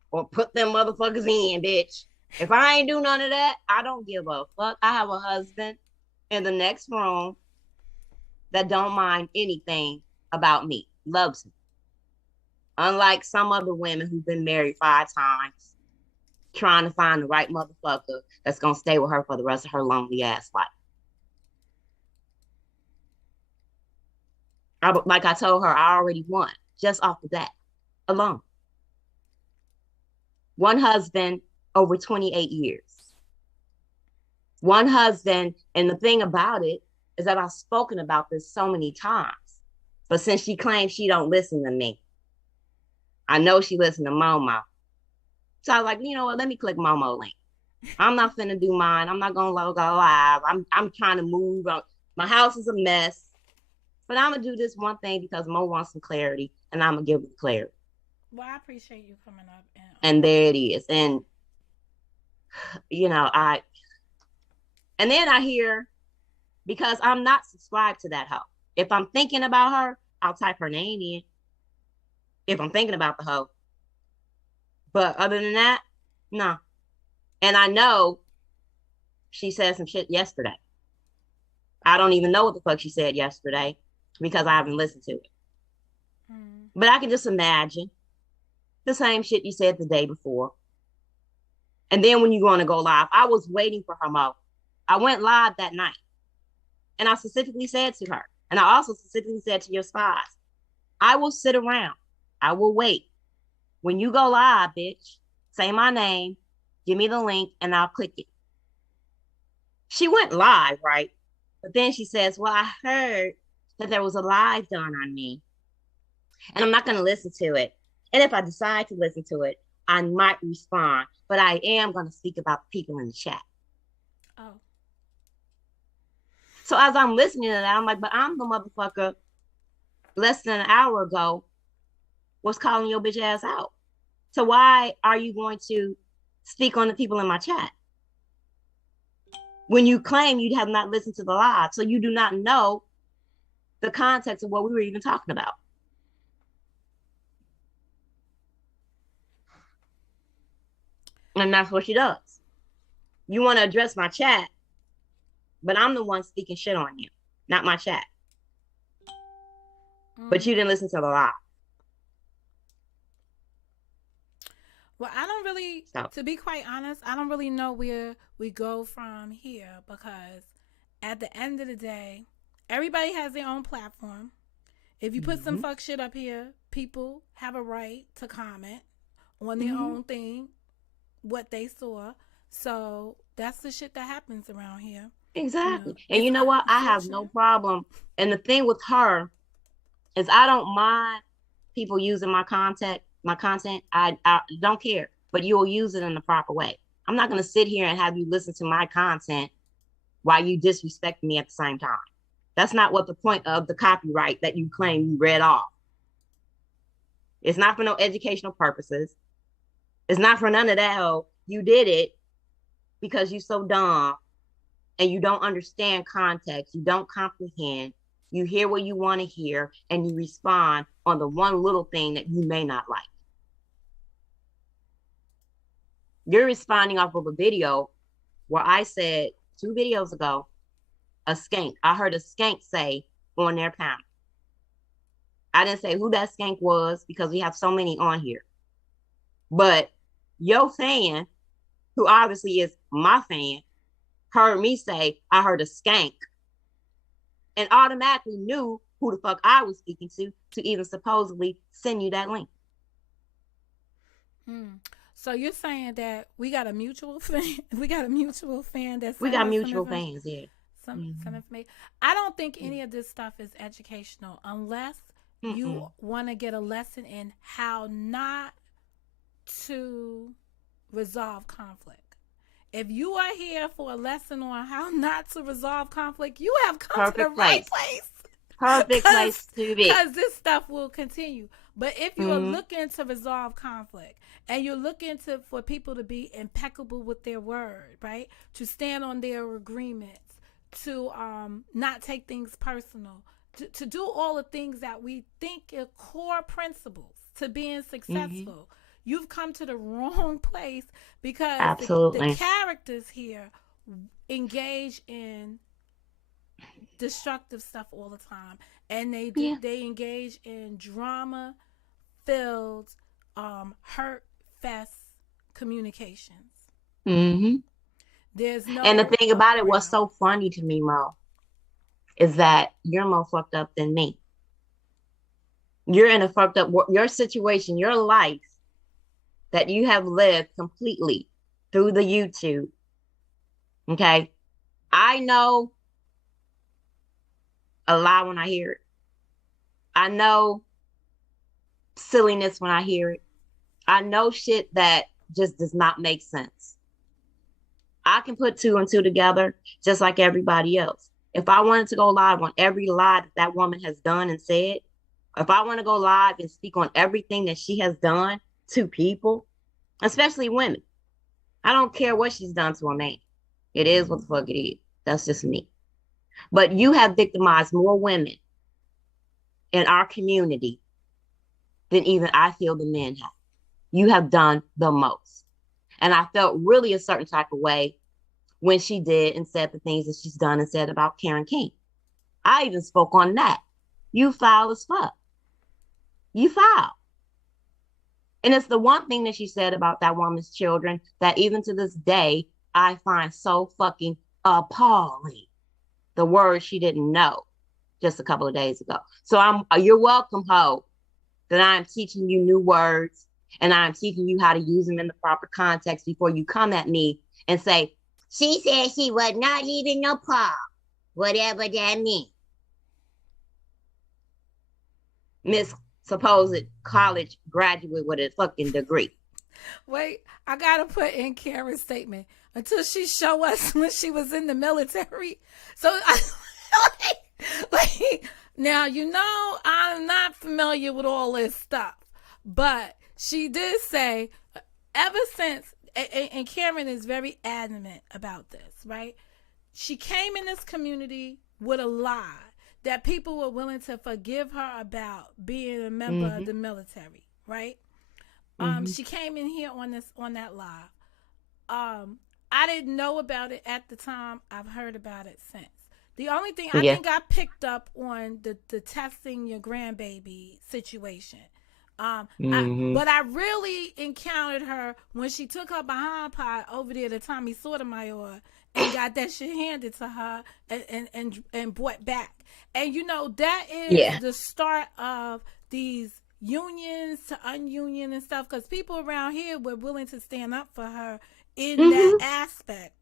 or put them motherfuckers in, bitch. If I ain't do none of that, I don't give a fuck. I have a husband in the next room that don't mind anything about me, loves me. Unlike some other women who've been married 5 times, trying to find the right motherfucker that's gonna stay with her for the rest of her lonely ass life. Like I told her, I already won just off the bat alone. One husband over 28 years. One husband, and the thing about it is that I've spoken about this so many times, but since she claims she don't listen to me, I know she listened to Momo. So I was like, you know what? Let me click Momo link. I'm not finna do mine. I'm not gonna log out live. I'm trying to move. My house is a mess. But I'm going to do this one thing because Mo wants some clarity, and I'm going to give her clarity. Well, I appreciate you coming up. And there it is. And, you know, and then I hear, because I'm not subscribed to that hoe. If I'm thinking about her, I'll type her name in. If I'm thinking about the hoe. But other than that, no. And I know she said some shit yesterday. I don't even know what the fuck she said yesterday, because I haven't listened to it. But I can just imagine the same shit you said the day before. And then when you're going to go live, I was waiting for her, Mo. I went live that night. And I specifically said to her, and I also specifically said to your spies, I will sit around. I will wait. When you go live, bitch, say my name, give me the link, and I'll click it. She went live, right? But then she says, well, I heard that there was a live done on me, and I'm not going to listen to it. And if I decide to listen to it, I might respond, but I am going to speak about the people in the chat. Oh. So as I'm listening to that, I'm like, but I'm the motherfucker less than an hour ago was calling your bitch ass out. So why are you going to speak on the people in my chat when you claim you have not listened to the live? So you do not know the context of what we were even talking about. And that's what she does. You want to address my chat, but I'm the one speaking shit on you, not my chat. But you didn't listen to the live. Well, I don't really, to be quite honest, I don't really know where we go from here, because at the end of the day, everybody has their own platform. If you put some fuck shit up here, people have a right to comment on their own thing, what they saw. So that's the shit that happens around here. Exactly. And you know what? I have no problem. And the thing with her is I don't mind people using my content. I don't care, but you will use it in the proper way. I'm not going to sit here and have you listen to my content while you disrespect me at the same time. That's not what the point of the copyright that you claim you read off. It's not for no educational purposes. It's not for none of that. Oh, you did it because you're so dumb and you don't understand context. You don't comprehend. You hear what you want to hear, and you respond on the one little thing that you may not like. You're responding off of a video where I said 2 videos ago, a skank. I heard a skank say on their panel. I didn't say who that skank was because we have so many on here. But your fan, who obviously is my fan, heard me say, I heard a skank, and automatically knew who the fuck I was speaking to even supposedly send you that link. So you're saying that we got a mutual fan? We got a mutual fan that's we got mutual fans, yeah. Some information. I don't think any of this stuff is educational unless you want to get a lesson in how not to resolve conflict. If you are here for a lesson on how not to resolve conflict, you have come to the right place. Perfect place to be. Because this stuff will continue. But if you are looking to resolve conflict and you're looking for people to be impeccable with their word, right? To stand on their agreements, to not take things personal, to do all the things that we think are core principles to being successful, you've come to the wrong place because the characters here engage in destructive stuff all the time, and they engage in drama filled hurt fest communications. There's no, and the thing about it, what's so funny to me, Mo, is that you're more fucked up than me. You're in a fucked up, your situation, your life that you have lived completely through the YouTube. Okay. I know a lie when I hear it. I know silliness when I hear it. I know shit that just does not make sense. I can put 2 and 2 together just like everybody else. If I wanted to go live on every lie that woman has done and said, if I want to go live and speak on everything that she has done to people, especially women, I don't care what she's done to a man. It is what the fuck it is. That's just me. But you have victimized more women in our community than even I feel the men have. You have done the most. And I felt really a certain type of way when she did and said the things that she's done and said about Karen King. I even spoke on that. You foul as fuck. You foul. And it's the one thing that she said about that woman's children that even to this day, I find so fucking appalling. The word she didn't know just a couple of days ago. So you're welcome, ho, that I'm teaching you new words and I'm teaching you how to use them in the proper context before you come at me and say, she said she was not leaving no Paul, whatever that means. Miss supposed college graduate with a fucking degree. Wait, I gotta put in Karen's statement until she show us when she was in the military. So, now, I'm not familiar with all this stuff, but she did say ever since, and Karen is very adamant about this, right? She came in this community with a lie that people were willing to forgive her about being a member of the military, right? She came in here on that live. I didn't know about it at the time. I've heard about it since. The only thing I think I picked up on the testing your grandbaby situation. But I really encountered her when she took her behind pod over there to Tommy Sotomayor and got that shit handed to her and brought back. And that is the start of these unions to ununion and stuff, because people around here were willing to stand up for her in that aspect.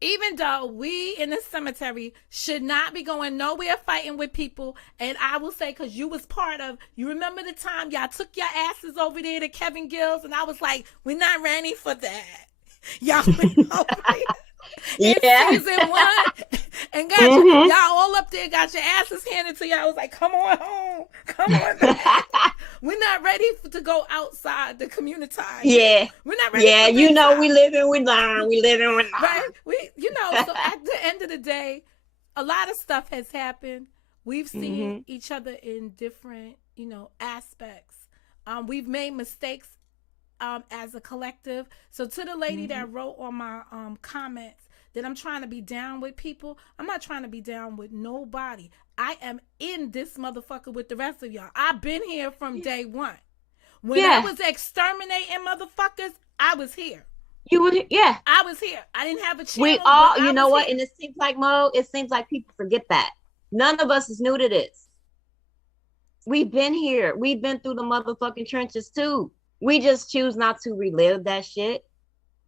Even though we in the cemetery should not be going nowhere fighting with people. And I will say, because you was part of, you remember the time y'all took your asses over there to Kevin Gurlz, and I was like, we're not ready for that. Y'all went over there in season 1 and got y'all all up there, got your asses handed to y'all. I was like, come on home. Come on back. We're not ready to go outside the community. Yeah. We're not ready. Yeah, we live and we learn. We live and we learn. Right? So at the end of the day, a lot of stuff has happened, We've seen each other in different, aspects. We've made mistakes as a collective. So to the lady that wrote on my comments that I'm trying to be down with people, I'm not trying to be down with nobody. I am in this motherfucker with the rest of y'all. I've been here from day one. When I was exterminating motherfuckers, I was here. You were, yeah. I was here. I didn't have a channel. We all, you know what? Here. And it seems like, Mo, it seems like people forget that. None of us is new to this. We've been here. We've been through the motherfucking trenches too. We just choose not to relive that shit.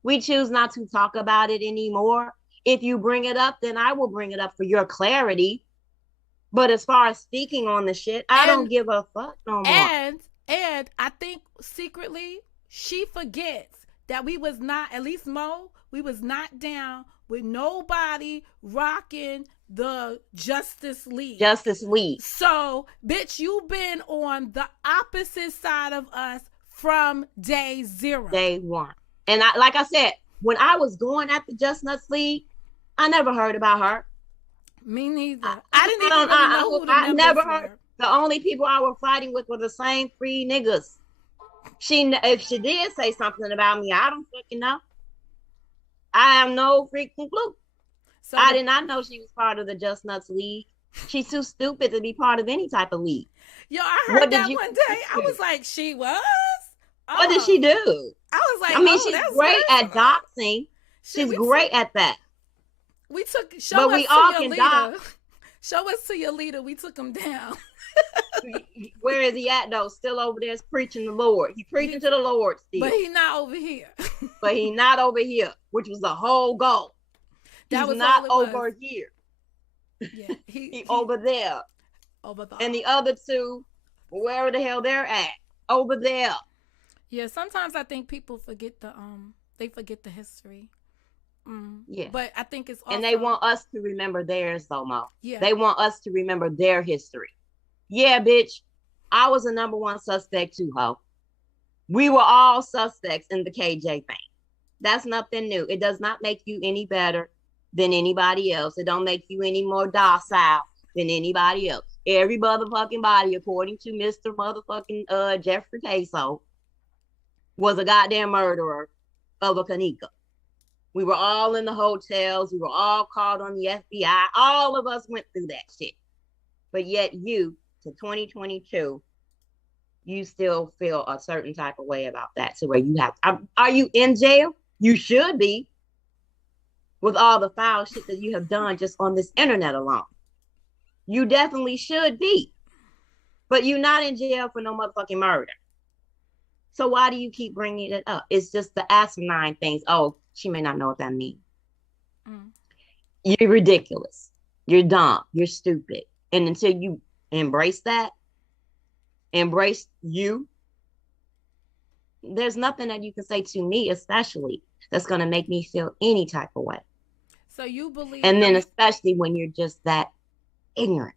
We choose not to talk about it anymore. If you bring it up, then I will bring it up for your clarity. But as far as speaking on the shit, I don't give a fuck no more. And I think secretly she forgets that we was not, at least Mo, we was not down with nobody rocking the Justice League. Justice League. So, bitch, you've been on the opposite side of us from day zero. Day one. And like I said, when I was going at the Just Nuts League, I never heard about her. Me neither. I didn't even know who the members never were. Heard. The only people I was fighting with were the same 3 niggas. If she did say something about me, I don't fucking know. I have no freaking clue. So I did not know she was part of the Just Nuts League. She's too stupid to be part of any type of league. Yo, I heard that one day. I was like, she was? Oh. What did she do? I was like, I mean, she's great at doxing. She's great at that. We took, show us to your leader. Show us to your leader. We took him down. Where is he at though? Still over there preaching the Lord. He's preaching to the Lord still. But he's not over here. But he's not over here, which was the whole goal. He's not over here. Yeah, he over there. Over there. And the other 2, wherever the hell they're at, over there. Yeah, sometimes I think people forget they forget the history. Yeah. But I think it's also... And they want us to remember theirs though, Mo. Yeah. They want us to remember their history. Yeah, bitch. I was a number 1 suspect too, ho. We were all suspects in the KJ thing. That's nothing new. It does not make you any better than anybody else. It don't make you any more docile than anybody else. Every motherfucking body, according to Mr. motherfucking Jeffrey Queso, was a goddamn murderer of a Kanika. We were all in the hotels. We were all called on the FBI. All of us went through that shit. But yet you, to 2022, you still feel a certain type of way about that. So where you have, are you in jail? You should be, with all the foul shit that you have done just on this internet alone. You definitely should be. But you're not in jail for no motherfucking murder. So why do you keep bringing it up? It's just the asinine things. Oh, she may not know what that means. You're ridiculous. You're dumb. You're stupid. And until you embrace that, embrace you, there's nothing that you can say to me, especially, that's going to make me feel any type of way. So you believe... And then especially when you're just that ignorant.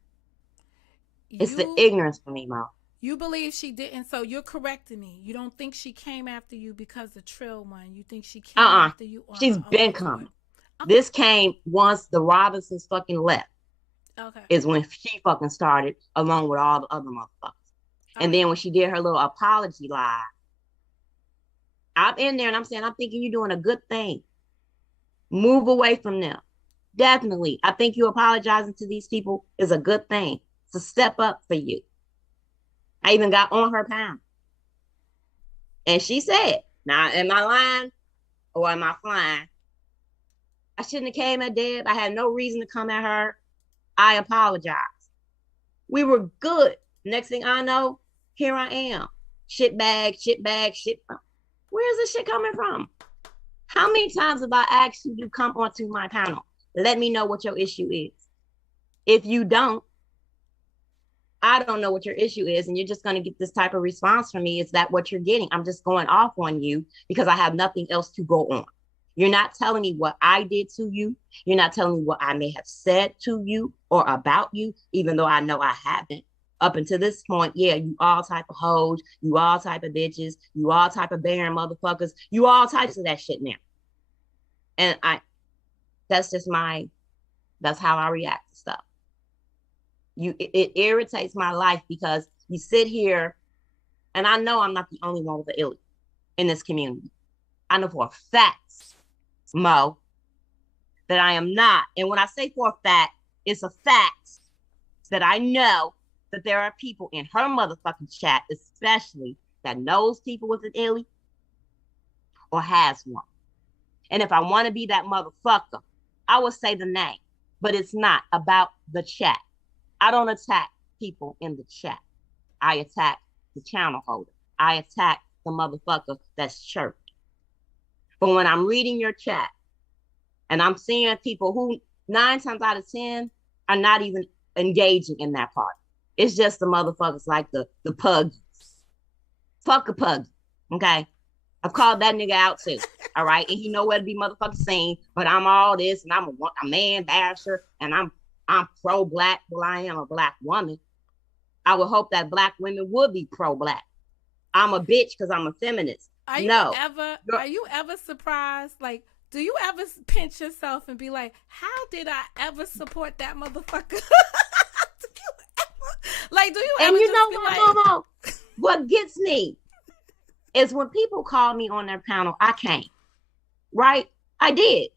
It's the ignorance for me, Mo. You believe she didn't, so you're correcting me. You don't think she came after you because the Trill one. You think she came after you on She's been coming. Okay. This came once the Robinsons fucking left. Okay. Is when she fucking started, along with all the other motherfuckers. And then when she did her little apology live, I'm in there and I'm saying, I'm thinking you're doing a good thing. Move away from them. Definitely. I think you apologizing to these people is a good thing. It's a step up for you. I even got on her pound. And she said, now, am I lying or am I flying? I shouldn't have came at Deb. I had no reason to come at her. I apologize. We were good. Next thing I know, here I am. Shit bag. Where is this shit coming from? How many times have I asked you to come onto my panel? Let me know what your issue is. If you don't, I don't know what your issue is, and you're just going to get this type of response from me. Is that what you're getting? I'm just going off on you because I have nothing else to go on. You're not telling me what I did to you. You're not telling me what I may have said to you or about you, even though I know I haven't. Up until this point, yeah, you all type of hoes, you all type of bitches, you all type of barren motherfuckers, you all types of that shit now. And that's how I react to stuff. It irritates my life because you sit here, and I know I'm not the only one with the ill in this community. I know for a fact, Mo, that I am not. And when I say for a fact, it's a fact that I know that there are people in her motherfucking chat, especially that knows people with an illy or has one. And if I want to be that motherfucker, I will say the name, but it's not about the chat. I don't attack people in the chat. I attack the channel holder. I attack the motherfucker that's chirped. But when I'm reading your chat and I'm seeing people who 9 times out of 10 are not even engaging in that part. It's just the motherfuckers like the puggies. Fuck a pug. Okay. I've called that nigga out too. All right. And he know where to be motherfucking seen, but I'm all this and I'm a man basher and I'm pro-black. Well, I am a black woman. I would hope that black women would be pro-black. I'm a bitch because I'm a feminist. Are you ever surprised? Like, do you ever pinch yourself and be like, how did I ever support that motherfucker? Like, do you ever and you just know be what, like... Momo? What gets me is when people call me on their panel, I came. Right? I did.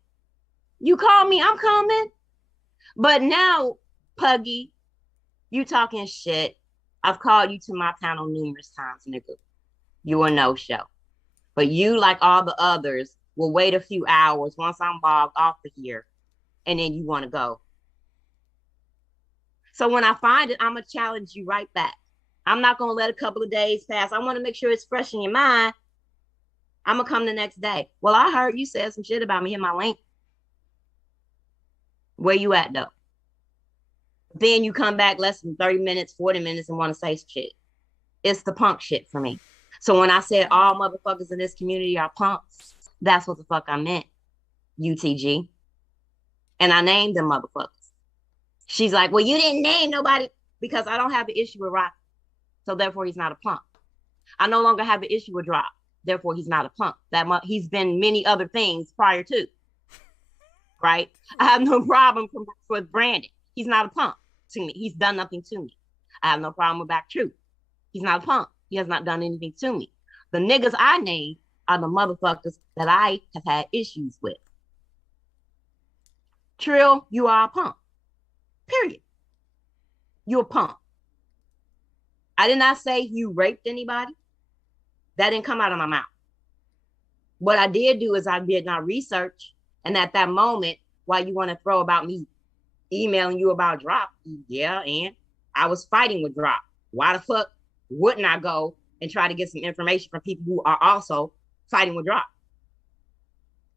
You call me, I'm coming. But now, Puggy, you talking shit. I've called you to my panel numerous times, nigga. You a no-show. But you, like all the others, will wait a few hours once I'm logged off of here, and then you want to go. So when I find it, I'm going to challenge you right back. I'm not going to let a couple of days pass. I want to make sure it's fresh in your mind. I'm going to come the next day. Well, I heard you said some shit about me in my link. Where you at, though? Then you come back less than 30 minutes, 40 minutes, and want to say some shit. It's the punk shit for me. So when I said all motherfuckers in this community are punks, that's what the fuck I meant, UTG. And I named them motherfuckers. She's like, well, you didn't name nobody because I don't have an issue with Rock. So therefore, he's not a punk. I no longer have an issue with Drop. Therefore, he's not a punk. He's been many other things prior to. Right? I have no problem with Brandon. He's not a punk to me. He's done nothing to me. I have no problem with Back Truth. He's not a punk. He has not done anything to me. The niggas I named are the motherfuckers that I have had issues with. Trill, you are a punk. Period. You're a punk. I did not say you raped anybody. That didn't come out of my mouth. What I did do is I did not research. And at that moment, while you want to throw about me emailing you about Drop, yeah, and I was fighting with Drop. Why the fuck wouldn't I go and try to get some information from people who are also fighting with Drop?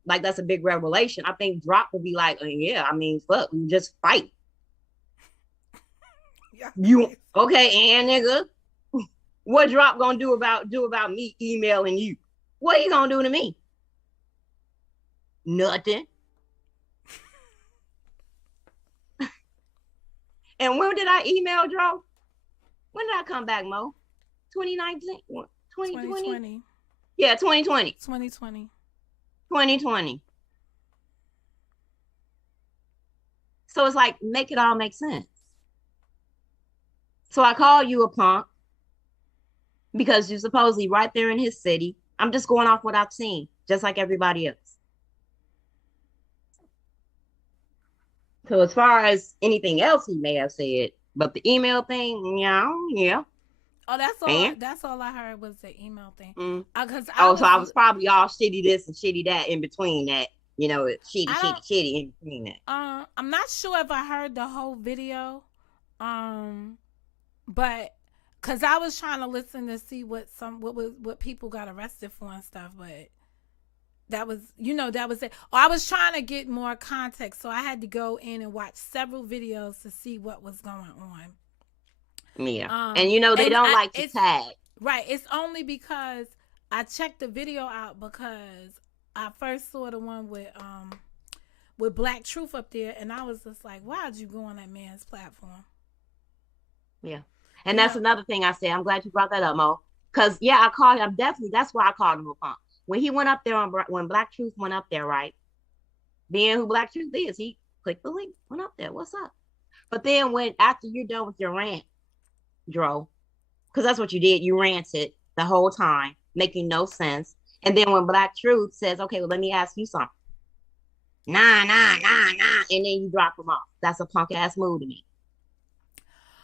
Like, that's a big revelation. I think Drop would be like, yeah, I mean, fuck, we just fight. Yeah. You okay, and nigga, what Drop gonna do about me emailing you? What you gonna do to me? Nothing. And when did I email Dro? When did I come back, Mo? 2019? 2020? Yeah, 2020. 2020. 2020. So it's like, make it all make sense. So I call you a punk because you're supposedly right there in his city. I'm just going off what I've seen, just like everybody else. So as far as anything else he may have said, but the email thing, yeah. Oh, that's all I heard was the email thing. So I was probably all shitty this and shitty that in between that, shitty in between that. I'm not sure if I heard the whole video, but because I was trying to listen to see what people got arrested for and stuff, but that was it. I was trying to get more context, so I had to go in and watch several videos to see what was going on. Yeah. And they don't like to tag. Right. It's only because I checked the video out because I first saw the one with Black Truth up there, and I was just like, why'd you go on that man's platform? Yeah. And that's another thing I said. I'm glad you brought that up, Mo. Because, yeah, I called him. That's why I called him a punk. When he went up there, when Black Truth went up there, right? Being who Black Truth is, he clicked the link, went up there. What's up? But then after you're done with your rant, Dro, because that's what you did, you ranted the whole time, making no sense. And then when Black Truth says, okay, well, let me ask you something. Nah. And then you drop them off. That's a punk ass move to me.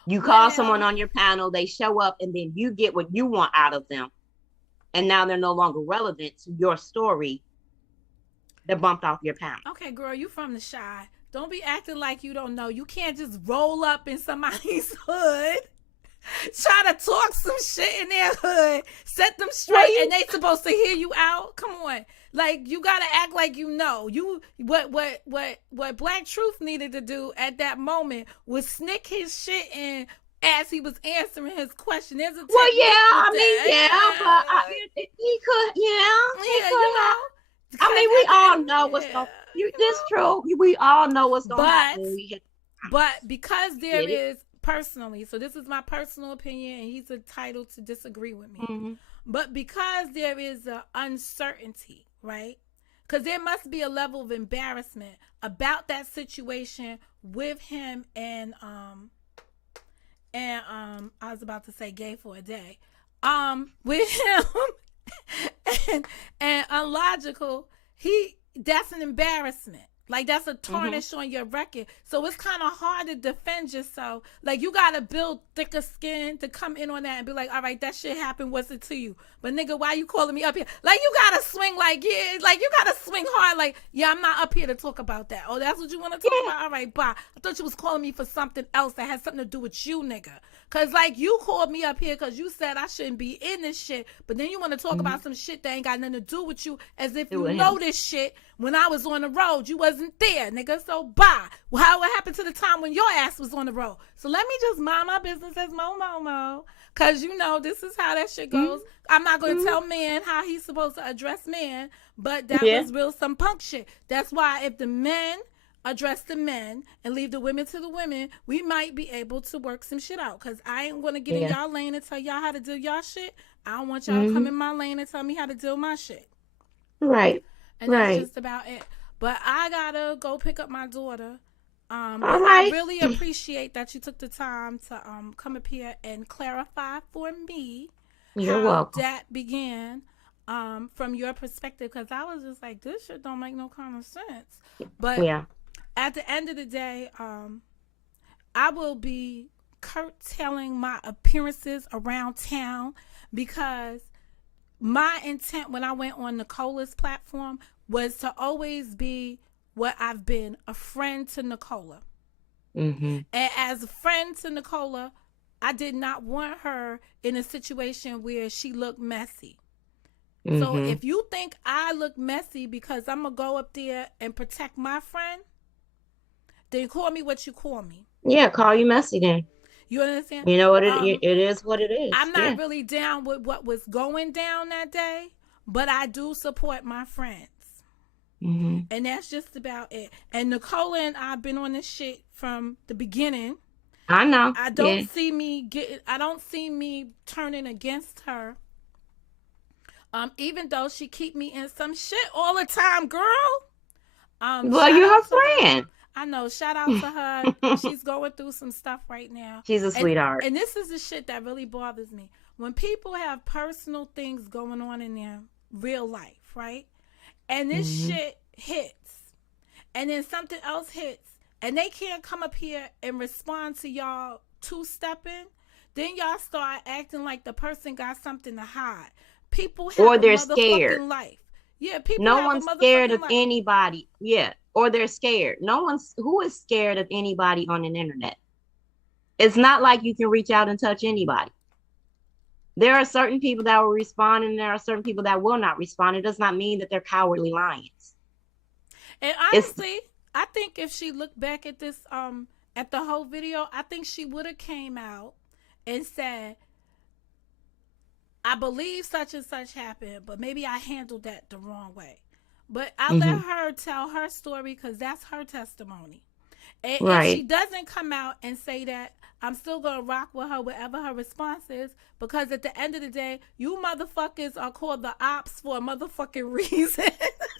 You call someone on your panel, they show up, and then you get what you want out of them. And now they're no longer relevant to your story. They're bumped off your panel. Okay, girl, you from the Shy. Don't be acting like you don't know. You can't just roll up in somebody's hood, try to talk some shit in their hood, set them straight, and they supposed to hear you out. Come on. Like, you gotta act like you know. What Black Truth needed to do at that moment was snick his shit in as he was answering his question. There's a well, yeah, but he could, you know. I mean, we all know what's going. This true. We all know what's going to happen. But because there is personally, so this is my personal opinion, and he's entitled to disagree with me. Mm-hmm. But because there is an uncertainty, right? Because there must be a level of embarrassment about that situation with him and I was about to say gay for a day. With him and Unlogical, that's an embarrassment. Like, that's a tarnish on your record. So it's kind of hard to defend yourself. Like, you got to build thicker skin to come in on that and be like, all right, that shit happened. What's it to you? But nigga, why you calling me up here? Like, you got to swing like, yeah, like, you got to swing hard. Like, yeah, I'm not up here to talk about that. Oh, that's what you want to talk about? All right, bye. I thought you was calling me for something else that had something to do with you, nigga. Because, like, you called me up here because you said I shouldn't be in this shit. But then you want to talk about some shit that ain't got nothing to do with you, as if you know this shit when I was on the road. You wasn't there, nigga. So, bye. Well, what happened to the time when your ass was on the road? So, let me just mind my business as Mo. Because, you know, this is how that shit goes. I'm not going to tell man how he's supposed to address man. But that was real some punk shit. That's why if the men address the men and leave the women to the women, we might be able to work some shit out. Because I ain't going to get in y'all lane and tell y'all how to do y'all shit. I don't want y'all to come in my lane and tell me how to do my shit. Right. And that's just about it. But I got to go pick up my daughter. I really appreciate that you took the time to come up here and clarify for me how that began from your perspective. Because I was just like, this shit don't make no common sense. But at the end of the day, I will be curtailing my appearances around town because my intent when I went on Nicola's platform was to always be what I've been, a friend to Nicola. And as a friend to Nicola, I did not want her in a situation where she looked messy. So if you think I look messy because I'm going to go up there and protect my friend, then call me what you call me. Yeah, call you messy then. You understand? You know what it is what it is. I'm not really down with what was going down that day, but I do support my friends. And that's just about it. And Nicola and I've been on this shit from the beginning. I know. I don't see me turning against her. Even though she keep me in some shit all the time, girl. Well, you're her friend. I know. Shout out to her. She's going through some stuff right now. She's a sweetheart. And this is the shit that really bothers me. When people have personal things going on in their real life, right? And this shit hits. And then something else hits. And they can't come up here and respond to y'all two-stepping. Then y'all start acting like the person got something to hide. People have or they're scared. Life. Yeah, people. No one's scared of anybody. Yeah, or they're scared. Who is scared of anybody on an internet? It's not like you can reach out and touch anybody. There are certain people that will respond, and there are certain people that will not respond. It does not mean that they're cowardly lions. And honestly, I think if she looked back at this, at the whole video, I think she would have came out and said, I believe such and such happened, but maybe I handled that the wrong way. But I'll let her tell her story because that's her testimony. And if she doesn't come out and say that, I'm still going to rock with her, whatever her response is, because at the end of the day, you motherfuckers are called the ops for a motherfucking reason.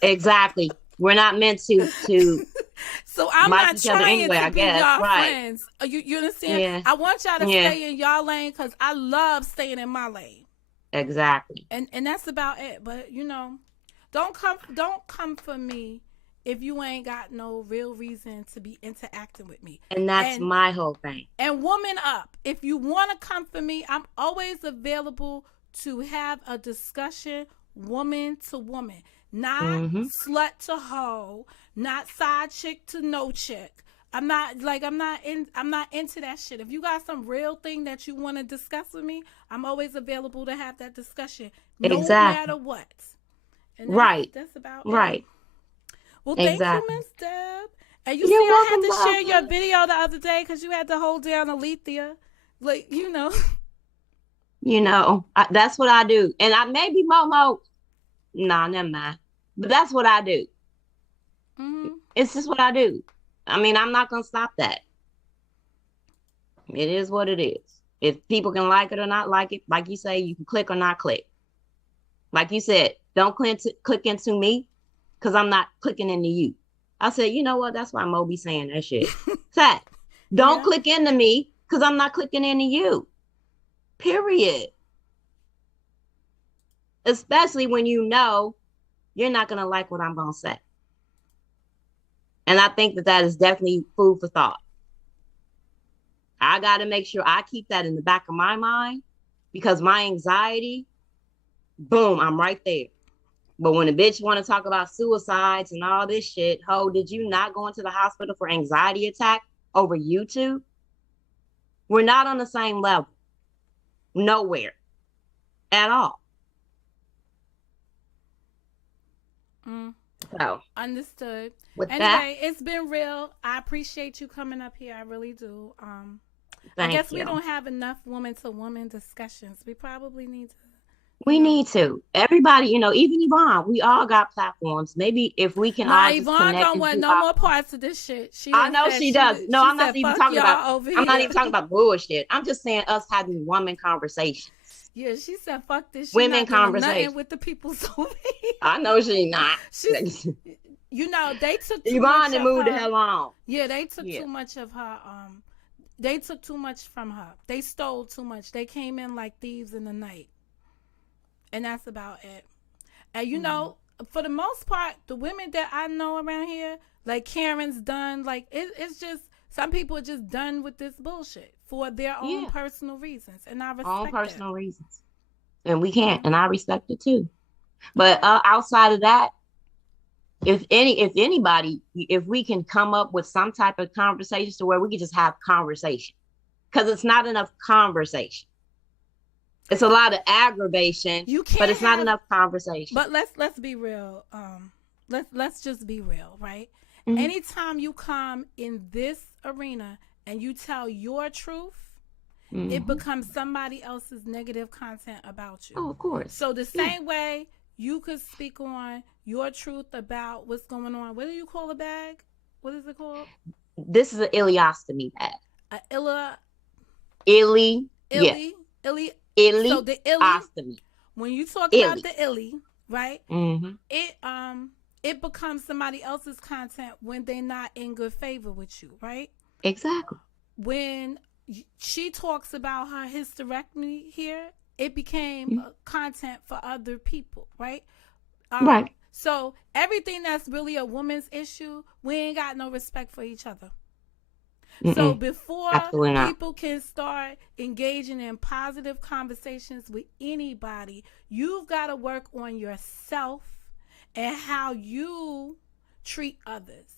Exactly. We're not meant to So I'm like not each other trying anyway, to I be guess. y'all Right. friends. You understand? Yeah. I want y'all to Yeah. stay in y'all lane because I love staying in my lane. Exactly. And that's about it. But don't come for me if you ain't got no real reason to be interacting with me. And that's my whole thing. And woman up. If you want to come for me, I'm always available to have a discussion woman to woman. Not slut to hoe, not side chick to no chick. I'm not into that shit. If you got some real thing that you want to discuss with me, I'm always available to have that discussion. No matter what. And that's about it. Well, thank you, Miss Deb. And you see, I had to share your video the other day because you had to hold down Alethea. Like, that's what I do. And I maybe Momo. Nah, never mind. But that's what I do. It's just what I do. I mean, I'm not going to stop that. It is what it is. If people can like it or not like it, like you say, you can click or not click. Like you said, don't click into me because I'm not clicking into you. I said, you know what? That's why Mo be saying that shit. Fact. Don't click into me because I'm not clicking into you. Period. Especially when you know you're not going to like what I'm going to say. And I think that is definitely food for thought. I got to make sure I keep that in the back of my mind because my anxiety, boom, I'm right there. But when a bitch want to talk about suicides and all this shit, ho, did you not go into the hospital for anxiety attack over YouTube? We're not on the same level. Nowhere. At all. So. Understood. With anyway, it's been real. I appreciate you coming up here. I really do. I guess we don't have enough woman-to-woman discussions. We probably need to. We need to. Everybody, even Yvonne, we all got platforms. Maybe if we can all just Yvonne connect. Yvonne don't want no more parts of this shit. I know she does. No, I'm not even talking about. I'm not even talking about bullshit. I'm just saying us having woman conversations. Yeah, she said, "Fuck this." She women not conversations with the people. So I know she not. They took too Yvonne much and moved the hell on. Yeah, they took too much of her. They took too much from her. They stole too much. They came in like thieves in the night, and that's about it. And for the most part, the women that I know around here, like Karen's done. Like it's just some people are just done with this bullshit for their own personal reasons, and I respect all personal reasons, and we can't, and I respect it too. But outside of that, if anybody, if we can come up with some type of conversation to where we can just have conversation, because it's not enough conversation. It's a lot of aggravation, but it's not enough conversation. But let's be real. Let's just be real, right? Anytime you come in this arena and you tell your truth, it becomes somebody else's negative content about you. Oh, of course. So the same way you could speak on your truth about what's going on. What do you call a bag? What is it called? This is an ileostomy bag. Illy. So the illy. When you talk about the illy, right? It becomes somebody else's content when they're not in good favor with you, right? Exactly. When she talks about her hysterectomy here, it became content for other people, right? Right. So everything that's really a woman's issue, we ain't got no respect for each other. So before people can start engaging in positive conversations with anybody, you've got to work on yourself and how you treat others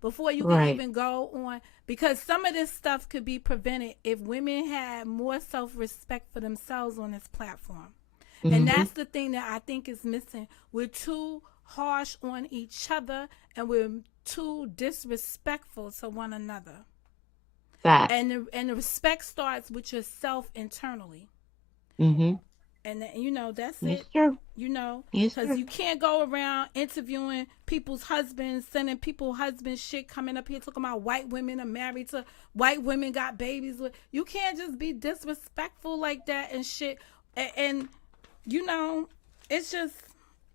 before you can even go on. Because some of this stuff could be prevented if women had more self-respect for themselves on this platform. And that's the thing that I think is missing. We're too harsh on each other and we're too disrespectful to one another. Fact. And the respect starts with yourself internally. And that's it's it. True. Because you can't go around interviewing people's husbands, sending people husbands shit, coming up here talking about white women are married to white women, got babies with. You can't just be disrespectful like that and shit. And it's just,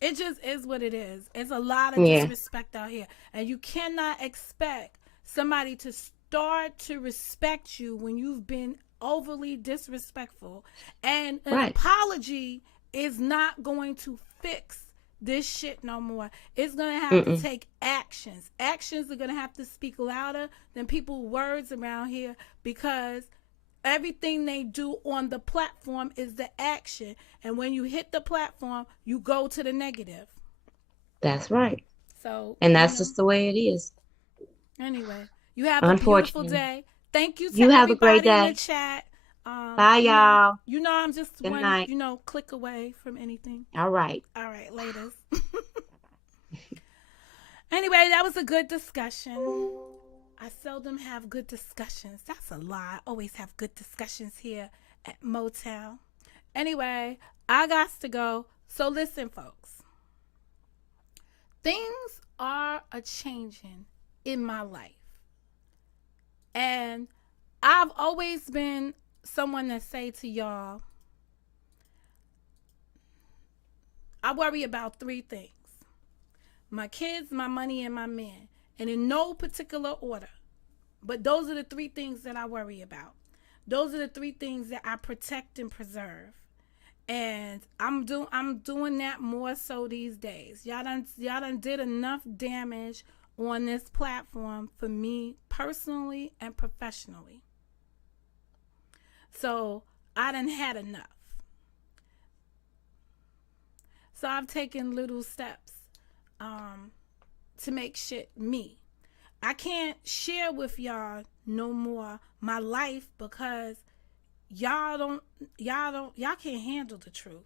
It just is what it is. It's a lot of Yeah. disrespect out here. And you cannot expect somebody to start to respect you when you've been overly disrespectful. And an Right. apology is not going to fix this shit no more. It's going to have to Mm-mm. take actions. Actions are going to have to speak louder than people's words around here, because everything they do on the platform is the action. And when you hit the platform, you go to the negative. That's right. So, And that's just the way it is. Anyway, you have a beautiful Unfortunately. day. Thank you to You have a great everybody in the day. chat. Bye, y'all. I'm just Good one, night. click away from anything. All right. All right, laters. Anyway, that was a good discussion. I seldom have good discussions. That's a lie. I always have good discussions here at Motel. Anyway, I got to go. So listen, folks. Things are a changing in my life. And I've always been someone that say to y'all, I worry about 3 things: my kids, my money, and my man. And in no particular order. But those are the 3 things that I worry about. Those are the 3 things that I protect and preserve. And I'm doing that more so these days. Y'all done did enough damage on this platform for me personally and professionally. So I done had enough. So I've taken little steps to make shit me. I can't share with y'all no more my life because y'all can't handle the truth.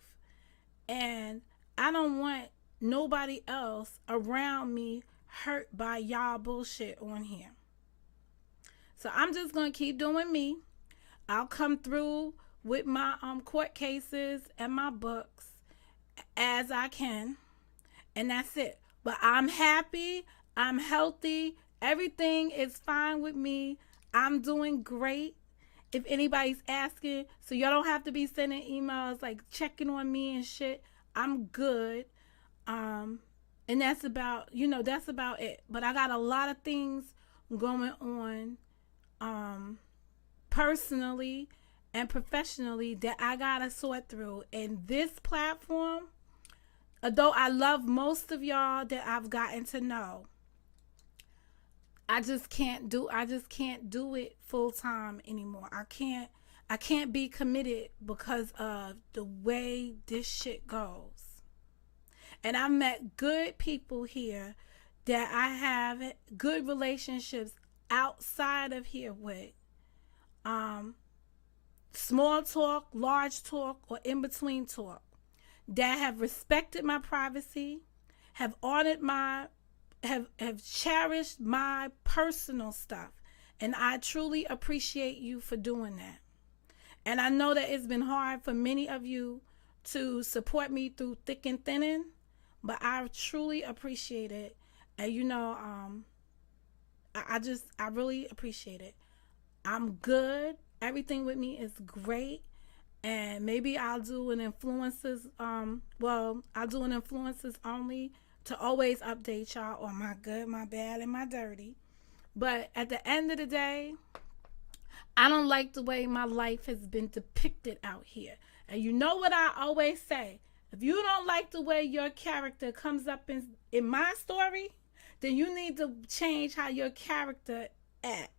And I don't want nobody else around me hurt by y'all bullshit on here. So I'm just going to keep doing me. I'll come through with my court cases and my books as I can. And that's it. But I'm happy. I'm healthy. Everything is fine with me. I'm doing great. If anybody's asking, so y'all don't have to be sending emails like checking on me and shit. I'm good. And that's about it. But I got a lot of things going on personally and professionally that I gotta sort through. And this platform, although I love most of y'all that I've gotten to know, I just can't do it full time anymore. I can't be committed because of the way this shit goes. And I met good people here that I have good relationships outside of here with. Small talk, large talk, or in between talk, that have respected my privacy, have honored have cherished my personal stuff. And I truly appreciate you for doing that. And I know that it's been hard for many of you to support me through thick and thinning, but I truly appreciate it. And I really appreciate it. I'm good. Everything with me is great. And maybe I'll do an influencers I'll do an influencers only to always update y'all on my good, my bad, and my dirty. But at the end of the day, I don't like the way my life has been depicted out here. And you know what I always say? If you don't like the way your character comes up in my story, then you need to change how your character acts.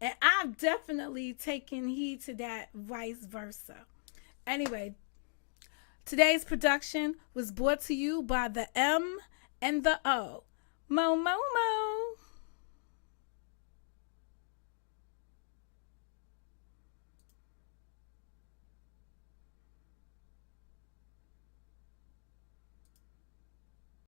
And I've definitely taken heed to that, vice versa. Anyway, today's production was brought to you by the M and the O. Mo, mo, mo.